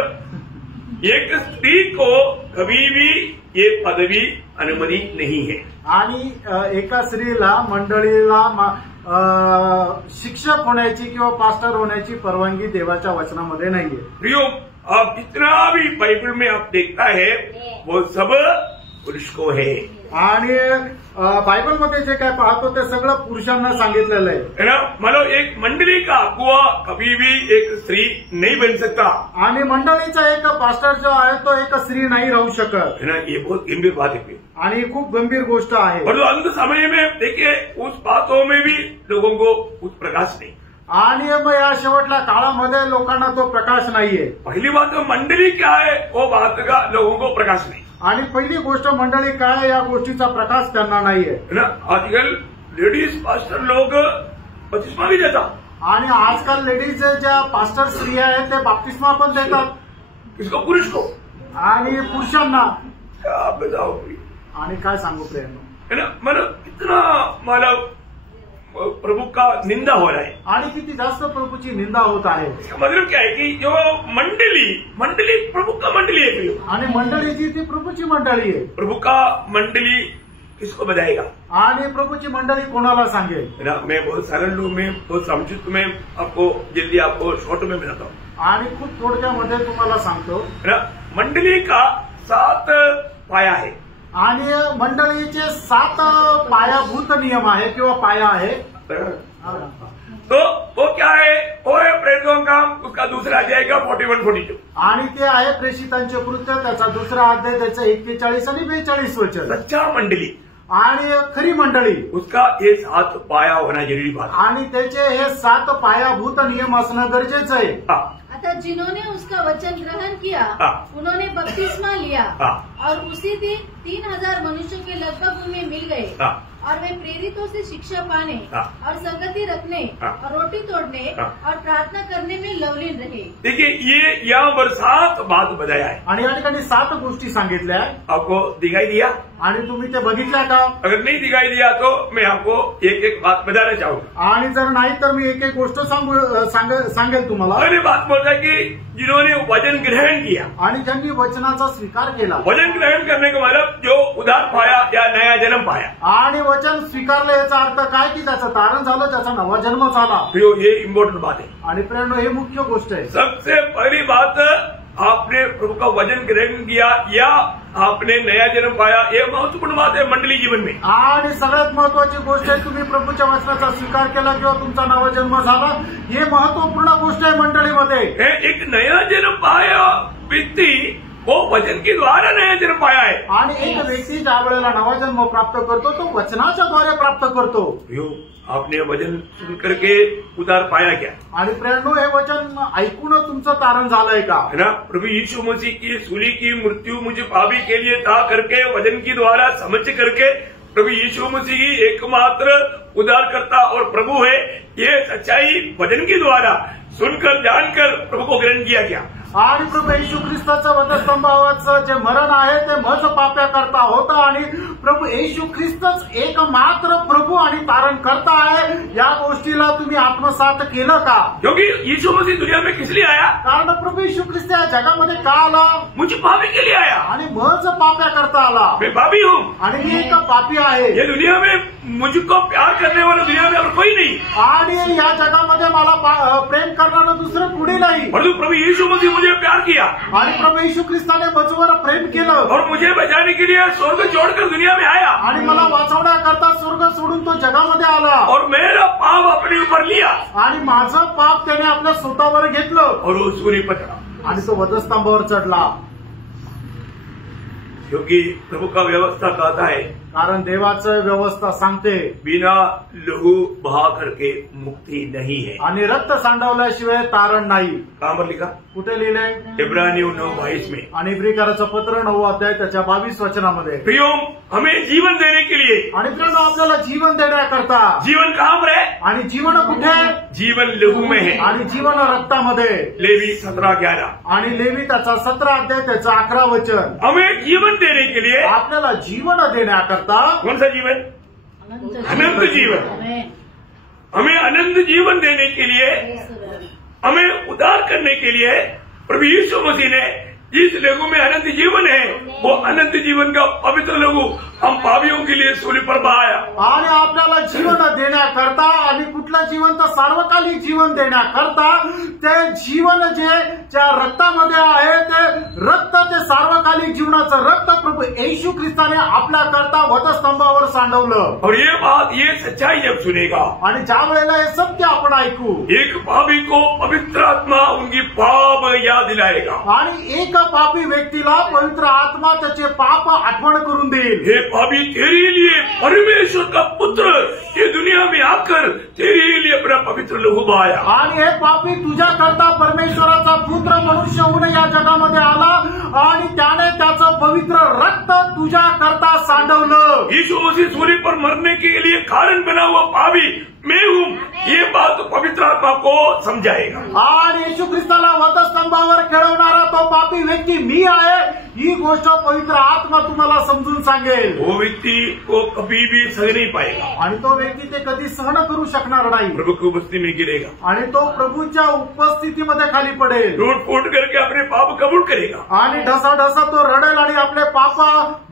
एक स्त्री को कभी भी ये पदवी अनुमति नहीं है। आणि एका स्त्रीला मंडळीला शिक्षक होण्याची किंवा पास्टर होण्याची परवानगी देवाच्या वचनामध्ये नाहीये। प्रियो, आप जितना भी बाइबल में आप देखता है वो सब पुरुष को है। आणि बायबलमध्ये जे काय पाहतो ते सगळं पुरुषांना सांगितलेलं आहे ना। मतलब एक मंडली का अगुवा कभी भी एक स्त्री नहीं बन सकता। आणि मंडळीचा एक पास्टर जो आहे तो एक स्त्री नाही राहू शकत है ना। ये बहुत गंभीर बात है आणि खूप गंभीर गोष्ट आहे। और अंत समय में देखिए उस बातों में भी लोगों को कुछ प्रकाश नहीं। आणि मग या शेवटल्या काळामध्ये लोकांना तो प्रकाश नाहीये। पहली बात तो मंडली क्या है वो बात का लोगों को प्रकाश नहीं। आणि पहिली गोष्ट मंडळी काय या गोष्टीचा प्रकाश त्यांना नाहीये ना। आजकल लेडीज पास्टर लोग बपतिस्मा भी देता। आणि आजकाल लेडीज ज्या पास्टर स्त्रिया आहेत ते बपतिस्मा पण देतात। किसको? पुरुष को। आणि पुरुषांना क्या बताओ? आणि काय सांगू प्रेम, है ना। मतलब कितना मतलब प्रभु का निंदा हो रहा है आणि किती जास्त प्रभूची निंदा होत आहे। इसका मतलब क्या है कि जो मंडली प्रभु का मंडली है आणि मंडळी जी ती प्रभूची मंडळी आहे। प्रभु का मंडली किसको बताएगा? आणि प्रभूची मंडळी कोणाला सांगेल? मैं बहुत सरल लू में बहुत संक्षिप्त में आपको जल्दी आपको शॉर्ट में बताता हूँ आणि खूप थोडक्यामध्ये तुम्हाला सांगतो। मंडली का 7 पाया है आणि मंडळीचे 7 पायाभूत नियम आहे किंवा पाया आहे। तो वो क्या है? वो है प्रेरितों का उसका 2 अध्याय का 41-42 आणि ते आहे प्रेषितांचे कृत्य त्याचा 2 अध्याय त्याचं 41 आणि 42 वचन। सच्चा मंडली आणि खरी मंडळी उसका ये 7 पाया होना जरूरी बात। आणि त्याचे हे 7 पायाभूत नियम असणं गरजेचं आहे। अतः जिन्होंने उसका वचन ग्रहण किया उन्होंने बपतिस्मा लिया और उसी दिन 3000 मनुष्यों के लगभग उनमें मिल गए और वे प्रेरितों से शिक्षा पाने और संगति रखने और रोटी तोड़ने और प्रार्थना करने में लवलीन रहे। देखिए ये यहाँ पर 7 बात बताया है आणि या ठिकाणी 7 गोष्टी सांगितल्या आहे. आपको दिखाई दिया? आणि तुम्ही ते बघितल्या का? अगर नहीं दिखाई दिया तो मैं आपको एक एक बात बताना चाहूंगा. आणि जर नाही तर मी एक एक गोष्ट सांगेल तुम्हाला. पहली बात बोलता है कि जिन्होंने वचन ग्रहण किया आणि ज्यांनी वचनाचा स्वीकार केला. वचन ग्रहण करने का मतलब जो उद्धार पाया या नया जन्म पाया. आणि वचन स्वीकारलं याचा अर्थ काय की त्याचं तारण झालं, त्याचा नवा जन्म झाला. ये इम्पोर्टेंट बात है. आणि प्रेरणा हे मुख्य गोष्ट आहे. सबसे पहली बात आपने प्रभु का वचन ग्रहण किया या आपने नया जन्म पाया, ये महत्वपूर्ण बात है मंडली जीवन में. आणि सगळ्यात महत्वाची गोष्ट आहे तुम्ही प्रभूच्या वचनाचा स्वीकार केला किंवा तुमचा नवा जन्म झाला, हे महत्वपूर्ण गोष्ट आहे मंडळीमध्ये. एक नया जन्म पाया व्यक्ति वो वचन के द्वारा नया जन्म पाया है. आणि एक व्यक्ती ज्या वेळेला नवा जन्म प्राप्त करतो तो वचनाच्या द्वारे प्राप्त करतो. आपने वचन सुन करके उद्धार पाया क्या? आणि प्रेरणो हे वचन ऐकून तुमचं तारण झालंय का? है ना. प्रभु यीशु मसीह की सूली की मृत्यु मुझे पापी के लिए था करके वचन के द्वारा समझ करके प्रभु यीशु मसीह ही एकमात्र उद्धारकर्ता और प्रभु है, ये सच्चाई वचन के द्वारा सुनकर जानकर प्रभु को ग्रहण किया क्या? आणि प्रभू येशू ख्रिस्ताचं वधस्तंभावाचं जे मरण आहे ते मज पाप्या करता होतं आणि प्रभू येशू ख्रिस्तच एकमात्र प्रभू आणि तारण करता आहे. या गोष्टीला तुम्ही आत्मसात केलं का? क्योंकि यीशु मसीह दुनिया में किस लिए आया? कारण प्रभू येशू ख्रिस्त या जगामध्ये का आला? मुझे पापी के लिए आया. आणि मज पाप्या करता आला. मैं पापी हूँ आणि मी एक पापी आहे. ये दुनिया में मुझको प्यार करने वाला दुनिया में और कोई नहीं. आणि या जगामध्ये मला प्रेम करणारं दुसरं कुणी नाही. परंतु प्रभु यीशु मसीह मुझे प्यार किया आणि प्रभू येशू ख्रिस्ताने मजवर प्रेम केलं और मुझे बचाने के लिए स्वर्ग छोड़कर दुनिया में आया. आणि मला वाचवण्याकरता स्वर्ग सोडून तो जगामध्ये आला. और मेरा पाप अपने ऊपर लिया आणि माझं पाप त्याने आपल्या स्वतःवर घेतलं और वो सूली पर चढ़ा. आणि तो वधस्तंभावर चढला. क्योंकि प्रभु का व्यवस्था कहता है, कारण देवाचं व्यवस्था सांगते बिना लहू बहा करके मुक्ती नहीं है. आणि रक्त सांडवल्याशिवाय तारण नाही. कहाँ पर लिखा? कुठे लिहिलंय? इब्रानियों 9:22 में. आणि इब्रिकाराचं पत्र 9 अध्याय त्याच्या 22 वचनामध्ये. प्रियो, हमें जीवन देने के लिए, आणि प्रियो आपल्याला जीवन देण्याकरता. जीवन कहाँ पर है? आणि जीवन कुठे? जीवन लहू में है. आणि जीवन रक्तामध्ये. लेवी 17:11. आणि लेवी त्याचा 17 अध्याय त्याचं 11 वचन. हमें जीवन देने के लिए, आपल्याला जीवन देण्याकरता. कौन सा जीवन? अनंत जीवन. हमें अनंत जीवन देने के लिए, हमें उद्धार करने के लिए प्रभु यीशु मसीह ने जिस लघु में अनंत जीवन है वो अनंत जीवन का पवित्र लघु हम पापियों के लिए सूली पर बहाया. आणि आपल्याला जीवन देण्याकरता आणि कुठलं जीवन तर सार्वकालिक जीवन देण्याकरता ते जीवन जे ज्या रक्तामध्ये आहे ते रक्त, ते सार्वकालिक जीवनाचं रक्त प्रभू येशू ख्रिस्ताने आपल्याकरता वधस्तंभावर सांडवलं. और ये बात, ये सच्चाई जब सुनेगा आणि ज्या वेळेला हे सत्य आपण ऐकू, एक पापी को पवित्र आत्मा उनकी पाप याद दिलाएगा. आणि एक पापी व्यक्तीला पवित्र आत्मा त्याचे पाप आठवण करून देईल. हे पापी, तेरे लिए परमेश्वर का पुत्र ये दुनिया में आकर तेरे लिए अपना पवित्र लहू बहाया. आणि हे पापी तुझ्याकरता परमेश्वराचा पुत्र मनुष्य होऊन या जगामध्ये आला आणि त्याने त्याचं पवित्र रक्त तुझ्याकरता सांडवलं. यीशु मसीह सूली पर मरने के लिए कारण बना हुआ पापी मैं हूँ, ये बात पवित्र आत्मा को समझाएगा. आणि येशू ख्रिस्ताला वधस्तंभावर खेळवणारा तो पापी व्यक्ती मी आहे, ही गोष्ट पवित्र आत्मा तुम्हाला समजून सांगेल. वो व्यक्ति को कभी भी सह नहीं पाएगा. आणि तो व्यक्ती ते कधी सहन करू शकणार नाही. प्रभु की उपस्थिति में गिरेगा आणि तो प्रभूच्या उपस्थितीमध्ये खाली पडेल. टूट फूट करके अपने पाप कबूल करेगा आणि ढसाढसा तो रडेल आणि आपले पाप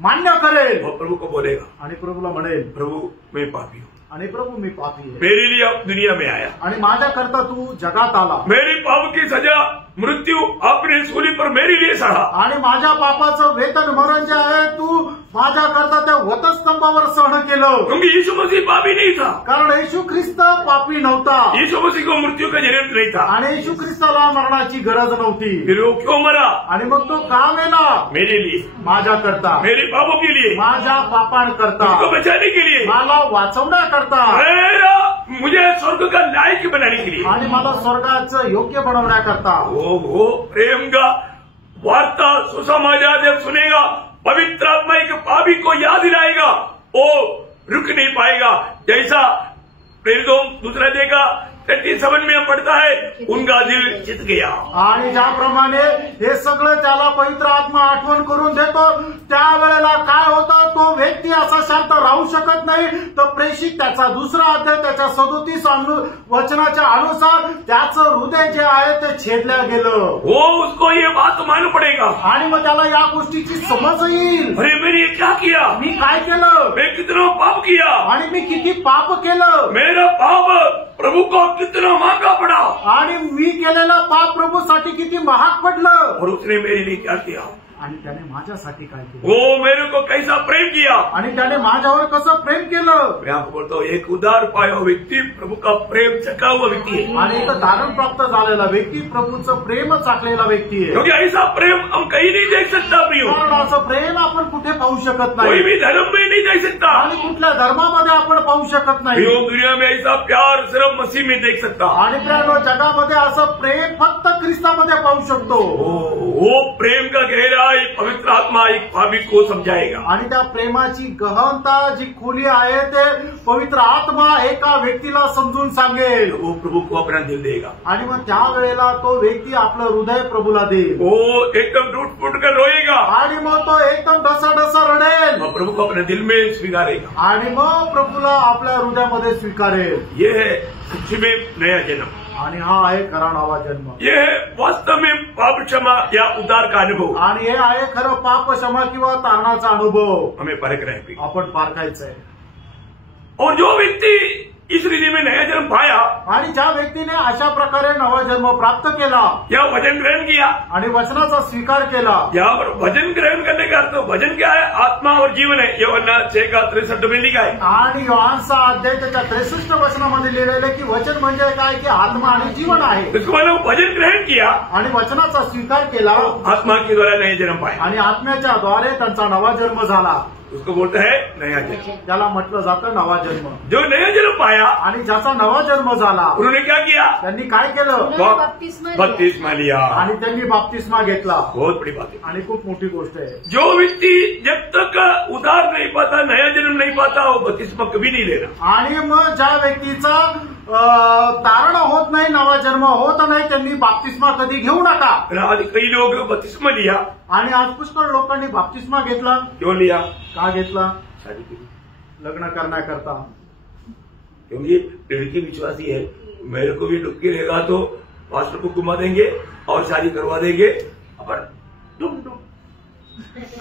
मान्य करेल. और प्रभु को बोलेगा, आणि प्रभूला म्हणेल, प्रभु मैं पापी हूँ, आणि प्रभू मी पापी आहे, मेरे लिए आप दुनिया में आया, आणि माझ्याकरता तू जगात आला. मेरे पाप की सजा मृत्यु आपने सूली पर मेरे लिए सहा. आणि माझ्या पापाचं वेतन मरण जे आहे तू माझ्याकरता त्या वधस्तंभावर सहन केलं. क्योंकि यीशु मसीह पापी नहीं था. कारण येशू ख्रिस्त पापी नव्हता. यीशु मसीह को मृत्यू का जरूरत नहीं था. आणि येशू ख्रिस्ताला मरणाची गरज नव्हती. फिर वो क्यों मरा? आणि मग तो का मेला? मेरे लिए, माझ्याकरता, मेरे पापों के लिए, माझ्या पापांकरता, उसको बचाने के लिए, मला वाचवण्याकरता, मुझे स्वर्ग का लायक बनाने के लिए, आणि मला स्वर्गाचं योग्य बनवण्याकरता. वो प्रेम का वार्ता सुसमाचार जब सुनेगा, पवित्र आत्मा एक पापी को याद दिलाएगा, वो रुक नहीं पाएगा. जैसा प्रेरितों दूसरा देखा 37 में पड़ता है, उनका दिल चित गया। आणि ज्याप्रमाणे हे सगळं त्याला पवित्र आत्मा आठवण करून देतो, त्यावेळेला काय होतं, तो व्यक्ती असा शांत राहू शकत नाही. तर प्रेषित त्याचा दुसरा अध्याय त्याच्या 37 वचनाच्या अनुसार त्याचं हृदय जे आहे ते छेदल्या गेलं. वो उसको ये बात मालूम पड़ेगा, आणि मग त्याला या गोष्टीची समज येईल. अरे मैंने क्या किया, मी काय केलं, मैं कितना पाप किया, आणि मी किती पाप केलं, मेरा पाप प्रभु को कितना महंगा पड़ा, आणि मी केलेलं पाप प्रभूसाठी किती महाग पडलं. और उसने मेरे लिए क्या किया, आणि त्याने माझ्यासाठी काय केलं, वो मेरे को कैसा प्रेम किया, आणि त्याने माझ्यावर कसं प्रेम केलं. मैं आपको बोलता हूँ, एक उदार पाया हुआ व्यक्ती प्रभु का प्रेम चखा हुआ व्यक्ती है. आणि एक तारण प्राप्त झालेला व्यक्ती प्रभूचं प्रेम चाकलेला व्यक्ती आहे. क्योंकि ऐसा प्रेम हम कहीं नहीं देख सकता प्रियो, कारण असं प्रेम आपण कुठे पाहू शकत कोई नाही, भी धर्म में नहीं देख सकता. आणि कुठल्या धर्मामध्ये आपण पाहू शकत नाही. प्रियो, दुनिया में ऐसा प्यार सिर्फ मसीह में देख सकता. आणि प्रियानो, जगामध्ये असं प्रेम फक्त ख्रिस्तामध्ये पाहू शकतो. वो प्रेम का गहराई पवित्र आत्मा एक पापी को समझाएगा. आणि त्या प्रेमाची गहनता जी खोली आहे ते पवित्र आत्मा एका व्यक्तीला समजून सांगेल. वो प्रभु को अपना दिल देगा. आणि मग त्यावेळेला तो व्यक्ती आपलं हृदय प्रभूला देईल. वो एकदम टूट फूट कर रोएगा, आणि मग तो एकदम ढसाढसा रडेल, और प्रभु को अपने दिल में स्वीकारेगा. आणि मग प्रभूला आपल्या हृदयामध्ये स्वीकारेल. ये है सच्ची में नया जन्म. आणि हा आहे खरा नवा जन्म. ये है वास्तव में पाप क्षमा या उद्धार का अनुभव. आणि हे आहे खरं पाप क्षमा किंवा तारणाचा अनुभव. हमें परख रहे हैं. आपण पारखायचं आहे. और जो व्यक्ति इस रीति में नया जन्म पाया, आणि ज्या व्यक्तीने अशा प्रकारे नवा जन्म प्राप्त केला, या वचन ग्रहण किया, आणि वचनाचा स्वीकार केला. यहाँ पर वचन ग्रहण करने का अर्थ, वचन क्या है, आत्मा और जीवन है. यूहन्ना 6:63 में लिखा है. आणि योहानचा अध्याय त्याच्या 63 वचनामध्ये लिहिलेलं की वचन म्हणजे काय, की आत्मा आणि जीवन आहे. इसको मतलब वचन ग्रहण किया, आणि वचनाचा स्वीकार केला, आत्मा के द्वारा नया जन्म पाया, आणि आत्म्याच्या द्वारे त्यांचा नवा जन्म झाला. उसको बोलते हैं नया जन्म. त्याला म्हटलं जातं नवा जन्म. जो नया जन्म पाया, आणि ज्याचा नवा जन्म झाला, उन्होंने क्या किया, त्यांनी काय केलं, बपतिस्मा लिया. आणि त्यांनी बाप्तिस्मा घेतला. बहुत बड़ी बात है. आणि खूप मोठी गोष्ट आहे. जो व्यक्ति जब तक उद्धार नहीं पाता, नया जन्म नहीं पाता, वो बपतिस्मा कभी नहीं लेना. आणि मग ज्या व्यक्तीचा तारण होत नाही, नवा जन्म होत नाही, त्यांनी बाप्तिस्मा कधी घेऊ नका. आज कई लोग बपतिस्मा लिया. आणि आज पुष्कळ लोकांनी बाप्तिस्मा घेतला. क्यों लिया, का घेतला, शादी के लिए, लग्न करण्याकरता. क्योंकि लड़की विश्वासी है, मेरे को भी डुबकी रहेगा तो पास्टर को घुमा देंगे और शादी करवा देंगे. अपन डुम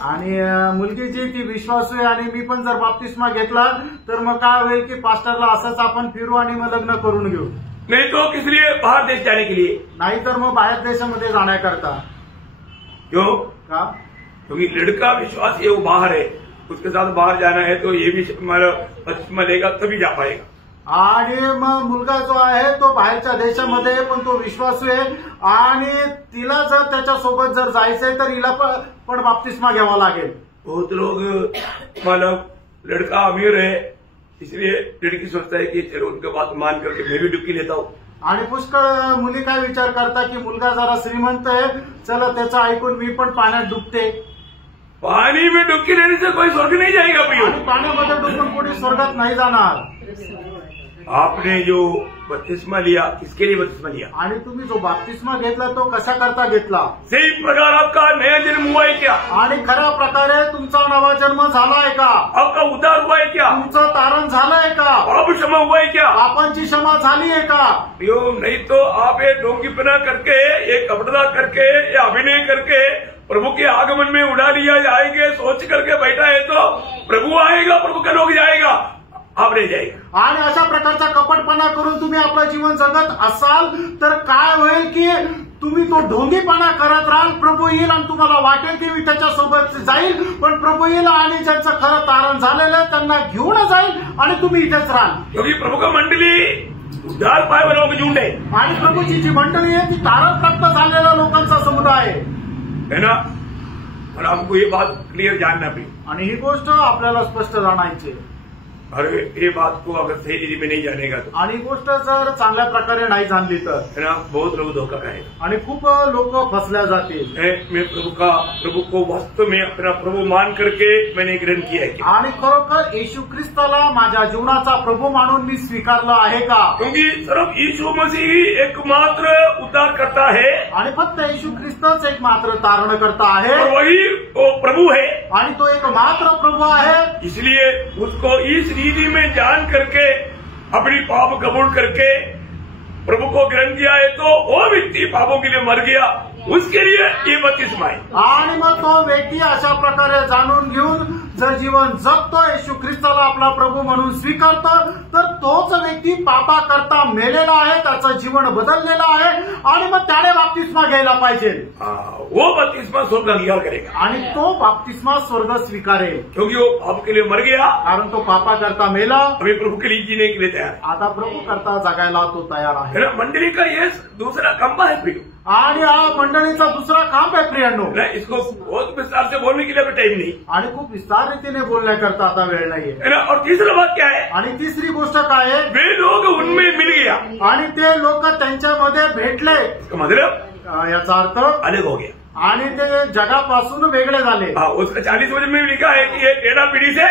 आणि मुलगी जी ती विश्वासू आहे, आणि मी पण जर बाप्तिस्मा घेतला तर मग काय होईल की पास्टरला असंच आपण फिरू आणि मग लग्न करून घेऊ. नहीं तो किस लिए, बाहर देश जाने के लिए. नाहीतर मग बाहेर देशामध्ये जाण्याकरता. क्यों, का, क्योंकि लड़का विश्वासी है, वो बाहर है, उसके साथ बाहर जाना है तो ये भी बपतिस्मा लेगा तभी जा पाएगा. आणि मग मुलगा जो आहे तो बाहेरच्या देशामध्ये, पण तो विश्वासू आहे, आणि तिला जर त्याच्यासोबत जर जायचंय तर हिला पण बाप्तिस्मा घ्यावा लागेल. बहुत लोग मतलब लड़का अमीर है इसलिए लड़की सोचता है कि चलो उनके बात मान करके मैं भी डुबकी लेता हूँ. आणि पुष्कळ मुली काय विचार करतात की मुलगा जरा श्रीमंत आहे, चला त्याचं ऐकून मी पण पाण्यात डुबते. पानी में डुबकी लेने से कोई स्वर्ग नहीं जाएगा भैया. आणि पाण्यामध्ये डुबून कोणी स्वर्गात नाही जाणार. आपने जो बपतिस्मा लिया, किसके लिए बपतिस्मा लिया, आणि तुम्ही जो बाप्तिस्मा घेतला तो कशा करता घेतला. सही प्रकार आपका नया जन्म हुआ है क्या, आणि खऱ्या प्रकारे तुमचा नवा जन्म झालाय का, आपका उद्धार हुआ है क्या, तुमचं तारण झालंय का, पाप क्षमा हुआ है क्या. पापांची क्षमा झाली आहे का. क्यों, नहीं तो आप ये ढोंगीपना करके, ये कपड़ा करके, ये अभिनय करके प्रभु के आगमन में उड़ा लिया जाएंगे सोच करके बैठा है तो प्रभु आएगा, प्रभु का लोग जाएगा, आप नहीं जाएगा. आणि अशा प्रकारचा कपटपणा करून तुम्ही आपलं जीवन जगत असाल तर काय होईल की तुम्ही तो ढोंगीपणा करत राहाल. प्रभू येईल आणि तुम्हाला वाटेल की मी त्याच्यासोबत जाईल, पण प्रभू येईल आणि ज्यांचं खरं तारण झालेलं आहे त्यांना घेऊन जाईल आणि तुम्ही इथेच राहाल. क्योंकि प्रभु का मंडली उद्धार पाए वालों की झुंड है. आणि प्रभूची जी मंडळी आहे ती तारण प्राप्त झालेल्या लोकांचा समुदाय है ना. और आपको ये बात क्लियर जानना भी. आणि ही गोष्ट आपल्याला स्पष्ट जाणायची. और ये बात को अगर सही रीति में नहीं जानेगा तो आणि गोष्ट जर चांगल्या प्रकारे नाही जाणली तर है ना, बहुत लोग धोखा खाएगा। आणि खूप लोक फसल्या जातील। मैं प्रभु को वास्तव में अपना प्रभु मान करके मैंने ग्रहण किया है आणि खरोखर येशू ख्रिस्ताला माझ्या जीवनाचा प्रभू मानून मी स्वीकारलं आहे का? क्योंकि सिर्फ यीशु मसीह ही एकमात्र उद्धार करता है आणि फक्त येशू ख्रिस्तच एकमात्र तारणकर्ता आहे और वही वो प्रभु है, आणि तो एकमात्र प्रभु आहे। इसलिए उसको इस रीति में जान करके अपनी पाप कबूल करके प्रभु को ग्रहण किया है तो वो व्यक्ति पापों के लिए मर गया, उसके लिए ये बपतिस्मा है। आणि मग तो व्यक्ती अशा प्रकारे जाणून घेऊन जर जीवन जगतो, येशू ख्रिस्ताला आपला प्रभू म्हणून स्वीकारतो, तर तोच व्यक्ती पापा करता मेलेला आहे, त्याचं जीवन बदललेलं आहे आणि मग त्याने बाप्तिस्मा घ्यायला पाहिजे। वो बपतिस्मा स्वर्ग अंगीकार करेगा आणि तो बाप्तिस्मा स्वर्ग स्वीकारेल, क्योंकि वो पाप के लिए मर गया, कारण तो पापा करता मेला, अभी प्रभु के लिए जीने के लिए तैयार है। आता प्रभू करता जगायला तो तयार आहे। मंडली का ये दूसरा खंभा है प्रिय, आणि हा मंडळीचा दुसरा खांब आहे प्रियांनो। इसको बहुत विस्तार से बोलने के लिए अभी टाइम नहीं, आणि खूप विस्तार रीतीने बोलण्याकरता आता वेळ नाहीये। है ना। और तीसरा बात क्या है, आणि तिसरी गोष्ट काय आहे, वे लोग उनमें मिल गया आणि ते लोक त्यांच्यामध्ये भेटले, मतलब याचा अर्थ अलग हो गया आणि ते जगापासून वेगळे झाले। उसका 40 वचन में लिखा है कि ये टेढ़ा पीढ़ी से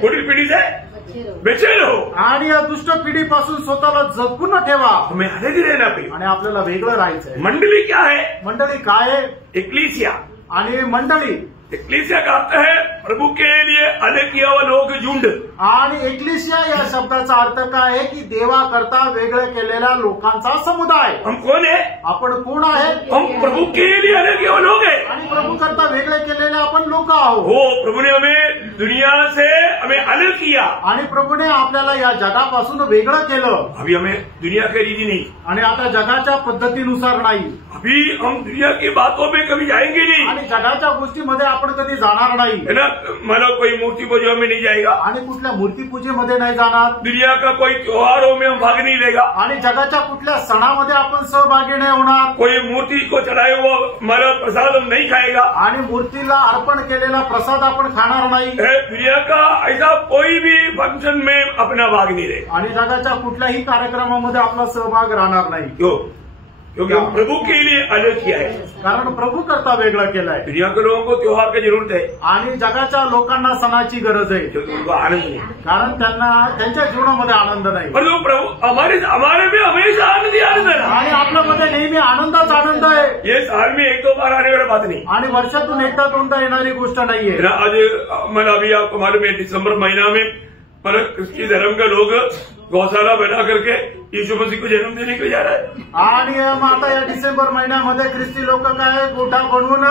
बुरी पीढ़ी से बेचे रहो, आणि या दुष्ट पिढीपासून स्वतःला जपून ठेवा, हमें अलग ही रहना पड़ेगा। आणि आपल्याला वेगळं राहायचंय। मंडली क्या है, मंडळी काय आहे, एक्लीसिया, आणि मंडळी एक्लीसिया का अर्थ है प्रभु के लिए अलग किया हुआ लोग झुंड, आणि एक्लिशिया या शब्दाचा अर्थ काय आहे की देवा करता वेगळे केलेल्या लोकांचा समुदाय। हम कौन है, आपण कोण आहे, हम प्रभु के लिए अलग किया हुआ लोग है, आणि प्रभु करता वेगळे केलेले आपण लोक आहोत। हो प्रभु ने हमें दुनिया से हमें अलग किया, आणि प्रभूने आपल्याला या जगापासून वेगळं केलं। अभी हमें दुनिया की रीति नहीं, आणि आता जगाच्या पद्धतीनुसार नाही, अभी हम दुनिया की बातों में कभी जाएंगे नहीं, आणि जगाच्या गोष्टीमध्ये आपण कधी जाणार नाही, है ना। मतलब कोई मूर्ति पूजा में नहीं जाएगा, आणि कुठल्या मूर्तीपूजेमध्ये नाही जाणार, दुनिया का कोई त्योहारों में हम भाग नहीं लेगा, आणि जगाच्या कुठल्या सणामध्ये आपण सहभागी नाही होणार, कोई मूर्ति को चढ़ाए हुआ हमारा प्रसाद हम नहीं खाएगा, आणि मूर्तीला अर्पण केलेला प्रसाद आपण खाणार नाही, दुनिया का ऐसा कोई भी फंक्शन में अपना भाग नहीं लेगा, आणि जगाच्या कुठल्याही कार्यक्रमामध्ये आपला सहभाग राहणार नाही। क्यों, क्योंकि हम प्रभु के लिए अलग किया है, कारण प्रभू करता वेगळं केलंय। दुनिया के लोगों को त्योहार की जरूरत है, आणि जगाच्या लोकांना सणाची गरज आहे, क्योंकि उनको आनंद नहीं, कारण त्यांना त्यांच्या जीवनामध्ये आनंद नाही, परंतु प्रभु हमारे में हमेशा आनंद ही आनंद है, आणि आपल्यामध्ये नेहमी आनंदाच आनंद आहे। ये साल में 1-2 बार आने वाली बात नहीं, आणि वर्षातून एकदा दोनदा येणारी गोष्ट नाहीये। आज मतलब अभी आपको मालूम है दिसंबर महीना में मतलब क्रिश्चियन धर्म के लोग गौशाला बना करके यीशु मसीह को जन्म देने के लिए जा रहा है, आणि मग आता या डिसेंबर महिन्यामध्ये ख्रिस्ती लोक काय गोठा बनवून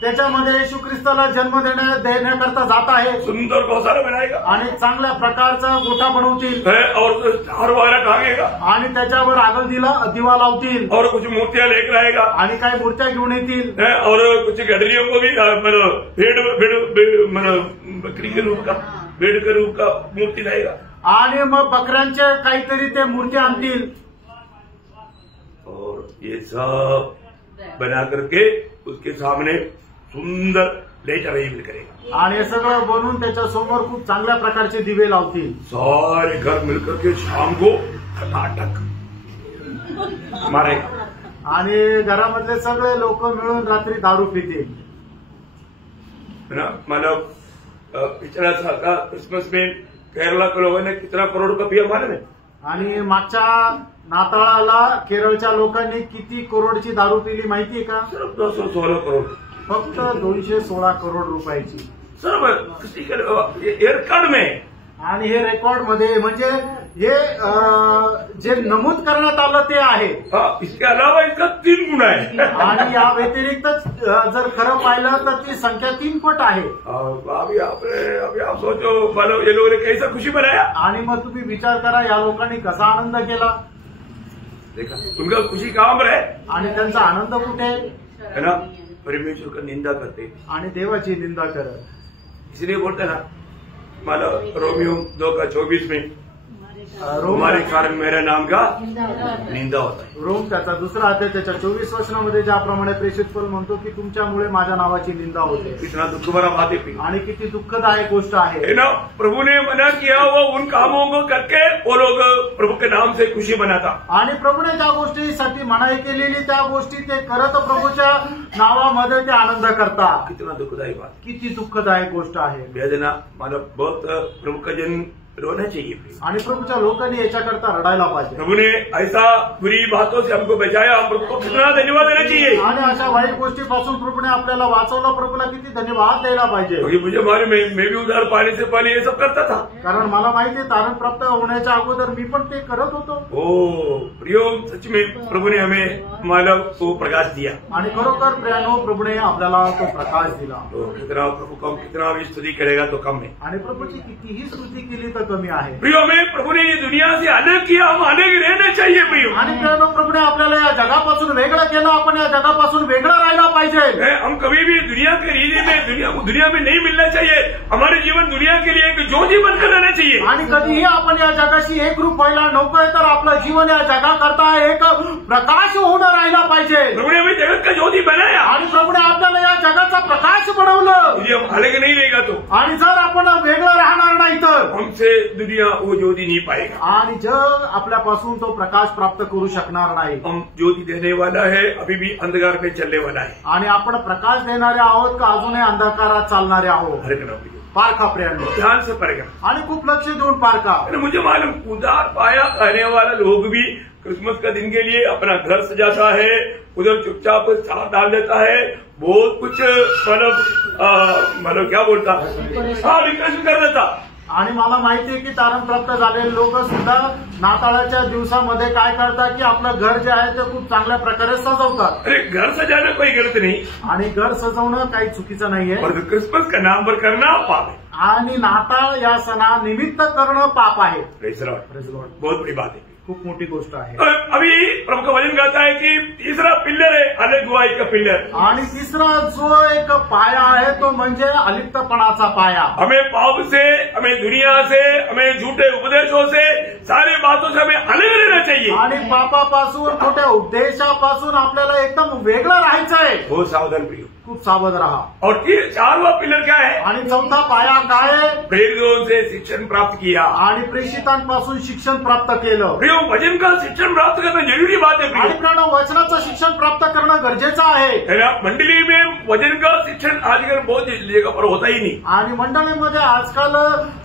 त्याच्यामध्ये येशू ख्रिस्ताला जन्म देण्याकरता जात आहे, सुंदर गौशाला बनाएगा, आणि चांगल्या प्रकारचा गोठा बनवतील, और हार वगैरह टांगेगा, आणि त्याच्यावर आगल दिवा लावतील, और कुछ मूर्तियां लेकर आएगा, आणि काही मूर्त्या घेऊन येतील, और कुछ गडरियों को भी मतलब भेड़ मतलब बकरी के रूप का भेड़ के रूप का मूर्ति लाएगा, आणि मग बकऱ्यांचे काहीतरी ते मूर्ती आणतील, और ये सब बना करके उसके सामने सुंदर लाइट अरेंजमेंट करेगा, आणि हे सगळं बनवून त्याच्या समोर खूप चांगल्या प्रकारचे दिवे लावतील, सारे घर मिलकर के शाम को खटाखट मारेगा, आणि घरामधले सगळे लोक मिळून रात्री दारू पितील, है ना। मतलब पिछला साल का क्रिसमस में केरला के लोगों ने कितना करोड़ का पिया मालूम है, आणि मागच्या नाताळाला केरळच्या लोकांनी किती करोडची दारू पिली माहितीये का? सिर्फ 216 करोड़, फक्त 216 करोड रुपयाची, सिर्फ एयरकार्ड में, आणि हे रेकॉर्ड मध्ये म्हणजे हे जे नमूद करण्यात आलं ते आहे, इसके अलावा इसका 3 गुना है, आणि या व्यतिरिक्त जर खरं पाहिलं तर ती संख्या 3 पट आहे। अभी आप सोचो मानो ये लोगों ने कैसा खुशी मनाया, आणि मग तुम्ही विचार करा या लोकांनी कसा आनंद केला, देखा उनका खुशी कहाँ पर है, आणि त्यांचा आनंद कुठे है ना। परमेश्वर का निंदा करते आणि देवाची निंदा करत, इसलिए बोलते ना मानो रोमियो 2:24 में तुम्हारे कारण मेरा नाम का निंदा होता है। रोम त्याचा 2 अध्याय त्याच्या 24 वचनामध्ये ज्याप्रमाणे प्रेषित पौल म्हणतो की तुमच्यामुळे माझ्या नावाची निंदा होते। कितना दुख भरा बात है प्रिय। आणि किती दुःखदायक गोष्ट आहे ना, प्रभु ने मना किया वो उन कामों को करके वो लोग प्रभु के नाम से खुशी मनाता। आणि प्रभूने ज्या गोष्टीसाठी मनाई केलेली त्या गोष्टी ते करत प्रभूच्या नावामध्ये ते आनंद करतात। कितना दुखदायी बात, किती दुःखदायक गोष्ट आहे। वेदना मतलब बहुत प्रभु का जन रोना चाहिए। आणि प्रभूच्या लोकांनी याच्याकरता रडायला पाहिजे। प्रभु ने ऐसा बुरी बातों से हमको बचाया, हम प्रभु को कितना धन्यवाद देना चाहिए। आणि अशा वाईट गोष्टीपासून प्रभूने आपल्याला वाचवलं, प्रभूला किती धन्यवाद द्यायला पाहिजे। क्योंकि मुझे मालूम है, मैं भी उधार पाने से पहले ये सब करता था। कारण मला माहिती आहे तारण प्राप्त होण्याच्या अगोदर मी पण ते करत होतो। ओ प्रियो, सच में प्रभु ने हमें मानव को प्रकाश दिया। आणि खरोखर प्रियानो, प्रभूने आपल्याला तो प्रकाश दिला। तो कितना प्रभु को कितना भी स्तुति करेगा तो कम है। आणि प्रभूची कितीही स्तुती केली तर कमी आहे। प्रियो, हमें प्रभु ने ये दुनिया से अलग किया, हम अलग रहना चाहिए प्रियो। आणि प्रियानो, प्रभूने आपल्याला या जगापासून वेगळं केलं, आपण या जगापासून वेगळं राहायला पाहिजे। हम कभी भी दुनिया के रीति में दुनिया में नहीं मिलना चाहिए। हमारे जीवन दुनिया के लिए एक ज्योति बनकर रहना चाहिए। आणि कधीही आपण या जगाशी एकरूप व्हायला नकोय, तर आपलं जीवन या जगाकरता एक प्रकाश होऊन राहायला पाहिजे। प्रभु ने हमें जगत का ज्योति बनाया आणि प्रभूने आपल्याला या जगाचा प्रकाश बनवलं। यदि हम अलग नहीं रहेगा तो, आणि जर आपण वेगळं राहणार नाही तर हमसे दुनिया वो ज्योति नहीं पाएगा। आणि जग आपल्यापासून तो प्रकाश प्राप्त करू शकणार नाही। हम ज्योति देने वाला है, अभी भी अंधकार में चलने वाला है। आणि आपण प्रकाश देणारे आहोत का अजूनही अंधकारात चालणारे आहोत? पारखा प्रियांनो, ध्यान से पड़ेगा आणि खूप लक्ष देऊन पारखा। मुझे मालूम, उधार पाया कहने वाला लोग भी क्रिसमस का दिन के लिए अपना घर सजाता है, उधर चुपचाप चार डाल देता है, बहुत कुछ मतलब क्या बोलता, डेकोरेशन कर देता। आणि मला माहिती आहे की तारण प्राप्त झालेले लोक सुद्धा नाताळाच्या दिवसामध्ये काय करतात की आपलं घर जे आहे ते खूप चांगल्या प्रकारे सजवतात। अरे, घर सजाना कोई गलत नहीं, आणि घर सजवणं काही चुकीचं नाहीये, पर क्रिसमस का नाम पर करना पाप है। आणि नाताळ या सणानिमित्त करणं पाप आहे। प्रेज द लॉर्ड, बहुत बड़ी बात है, खूप मोठी गोष्ट आहे। अभी प्रभु का वचन कहता है कि तीसरा पिल्लर है अलग गुआई का पिल्लर। आणि तिसरा जो एक पाया आहे तो म्हणजे अलिप्तपणाचा पाया। हमें पाप से, हमें दुनिया से, हमें झूठे उपदेशों से, सारे बातों से हमें अलग रहना चाहिए। आणि पापापासून, खोट्या उपदेशापासून आपल्याला एकदम वेगळं राहायचंय। बहुत सावधान प्रियो, खूप सावध रहा। और चारवा पिल्लर क्या है? आणि चौथा पाया काय आहे? प्रेरितों से शिक्षण प्राप्त किया। आणि प्रेषितांपासून शिक्षण प्राप्त केलं। प्रियो, वचन का शिक्षण प्राप्त करना जरूरी बात है आणि प्रियो, वचनाचं शिक्षण प्राप्त करणं गरजेचं आहे। मंडली में वचन का शिक्षण आजकल बहुत जगह पर होता ही नहीं। आणि मंडळीमध्ये आजकाल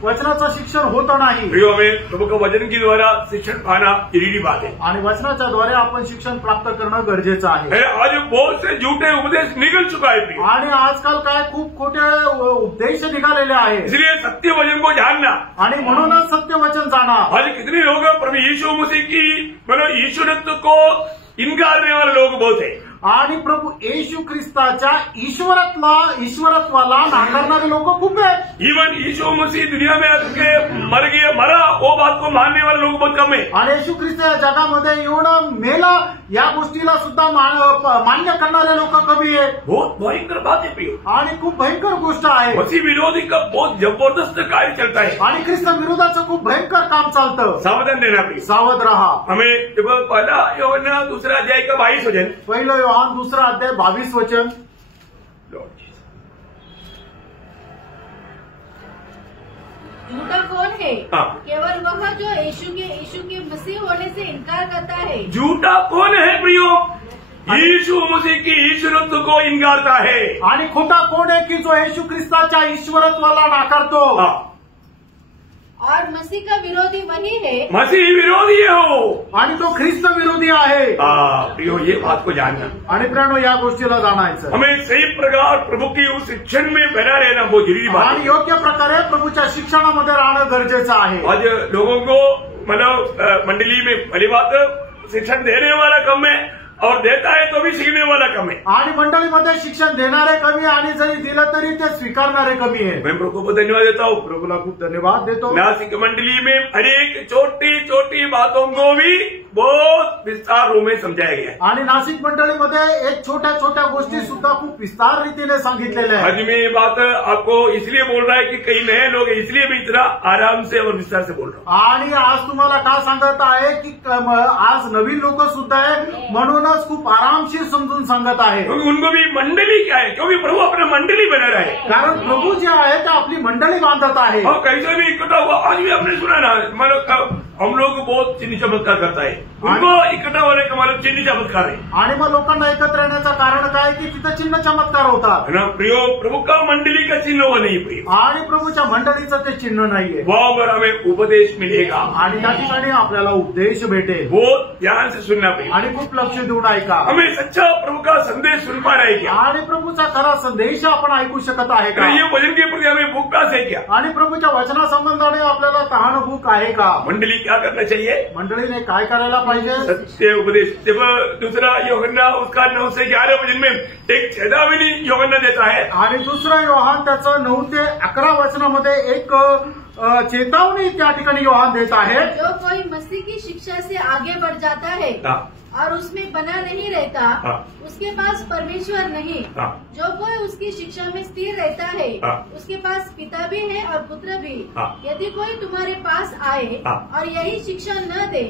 वचनाचं शिक्षण होतं नाही। प्रियो, हमें प्रभु का वचन के द्वारा शिक्षण पाना जरूरी बात है। आणि वचनाच्या द्वारे आपण शिक्षण प्राप्त करणं गरजेचं आहे। आज बहुत से झूठे उपदेश निकल चुका है प्रियो। आणि आजकाल काय खूप खोटे उपदेश निघालेले आहेत। इसलिए सत्य वचन को जानना, आणि म्हणूनच सत्य वचन जाणा। आज कितने लोग प्रभु यीशु मसीह की मतलब ईश्वरत्व को इनकार करने वाले लोग बहुत है। आणि प्रभू येशू ख्रिस्ताच्या ईश्वरत्वाला नाकारणारे लोक खूप आहेत। इवन यीशु मसीह दुनिया में आके मरा वो बात को मानने वाले लोग बहुत कम है। आणि येशू ख्रिस्त या जगामध्ये येऊन मेला या गोष्टीला सुद्धा मान्य करणारे लोक कमी आहे। बहुत भयंकर बात है प्रियो, आणि खूप भयंकर गोष्ट आहे। मसीह विरोधी का बहुत जबरदस्त कार्य चलता है। आणि ख्रिस्त विरोधाचं खूप भयंकर काम चालतं। सावधान रहना प्रियो, सावध रहा। हमें जब पहला यूहन्ना 2 अध्याय का 22 वचन, पहिलं योहान 2 अध्याय 22 वचन, झूठा कौन है? हाँ। केवल वह जो यीशु के मसीह होने से इनकार करता है। झूठा कौन है प्रियो? यीशु मसीह की ईश्वरत्व को इनकारता है। आणि खोटा कोण आहे की जो येशू ख्रिस्ताच्या ईश्वरत्वाला नाकारतो। और मसीह का विरोधी वही है। मसीह विरोधी हो, आणि तो ख्रिस्त विरोधी आहे। प्रियो, ये बात को जानना। आणि प्रियानो, या गोष्टीला जाणायचं, हमें सही प्रकार प्रभु की उस शिक्षण में बना रहना बहुत जरूरी बात है। आणि योग्य प्रकारे प्रभूच्या शिक्षणामध्ये राहणं गरजेचं आहे। आज लोगों को मतलब मंडली में भली बात शिक्षण देने वाला कम है, और देता है तो भी सीखने वाला कम है। आणि मंडळीमध्ये शिक्षण देणारे कमी आणि जरी दिलं तरी ते स्वीकारणारे कमी आहे। मैं प्रभु को धन्यवाद देता हूँ, प्रभूला खूप धन्यवाद देतो। नासिक मंडली में अनेक छोटी छोटी बातों को भी बहुत विस्तार रूप में समझाया गया है। आणि नाशिक मंडळीमध्ये एक छोट्या छोट्या गोष्टी सुद्धा खूप विस्तार रीतीने सांगितलेल्या आज आहेत। मैं ये बात आपको इसलिए बोल रहा है कि कई नए लोग हैं, इसलिए मैं इतना आराम से और विस्तार से बोल रहा हूँ। आणि आज तुम्हाला का सांगत आहे की आज नवीन लोक सुद्धा आहे म्हणूनच खूप आरामशीर समजून सांगत आहे, क्योंकि उनको भी मंडली क्या है, क्योंकि प्रभु अपना मंडली बना रहा है। कारण प्रभू जे आहे ते आपली मंडळी बांधत आहे। और कैसे भी इकट्ठा हुआ, आज भी आपने सुना ना, मतलब हम लोग बहुत चिन्ह चमत्कार करता है, उनको इकट्ठा होने का मतलब चिन्ह चमत्कार है। आणि मग लोकांना एकत्र येण्याचं कारण काय की तिथं चिन्ह चमत्कार होतात। है ना प्रियो, प्रभु का मंडली का चिन्ह वो नहीं प्रियो, आणि प्रभूच्या मंडळीचं ते चिन्ह नाहीये। वहां पर हमें उपदेश मिलेगा आणि त्या ठिकाणी आपल्याला उपदेश भेटेल। बहुत ध्यान से सुनना पड़ेगा, आणि खूप लक्ष देऊन ऐका। हमें सच्चा प्रभु का संदेश सुन पा रहे क्या, आणि प्रभूचा खरा संदेश आपण ऐकू शकत आहे का, ये वचन के प्रति हमें भूख प्यास है क्या, आणि प्रभूच्या वचना संबंधाने आपल्याला तहान भूक आहे का। मंडली क्या करना चाहिए, मंडळीने काय करायला पाहिजे, सत्य उपदेश। जब दूसरा यूहन्ना उसका 9 से 11 वचन में एक चेतावनी यूहन्ना देता है, आणि दुसरा योहान त्याचं 9 ते 11 वचनामध्ये एक चेतावनी त्या ठिकाणी योहान देत आहे। जो कोई मसीह की शिक्षा से आगे बढ़ जाता है और उसमें बना नहीं रहता, उसके पास परमेश्वर नहीं। जो कोई उसकी शिक्षा में स्थिर रहता है, उसके पास पिता भी है और पुत्र भी। यदि कोई तुम्हारे पास आए और यही शिक्षा न दे,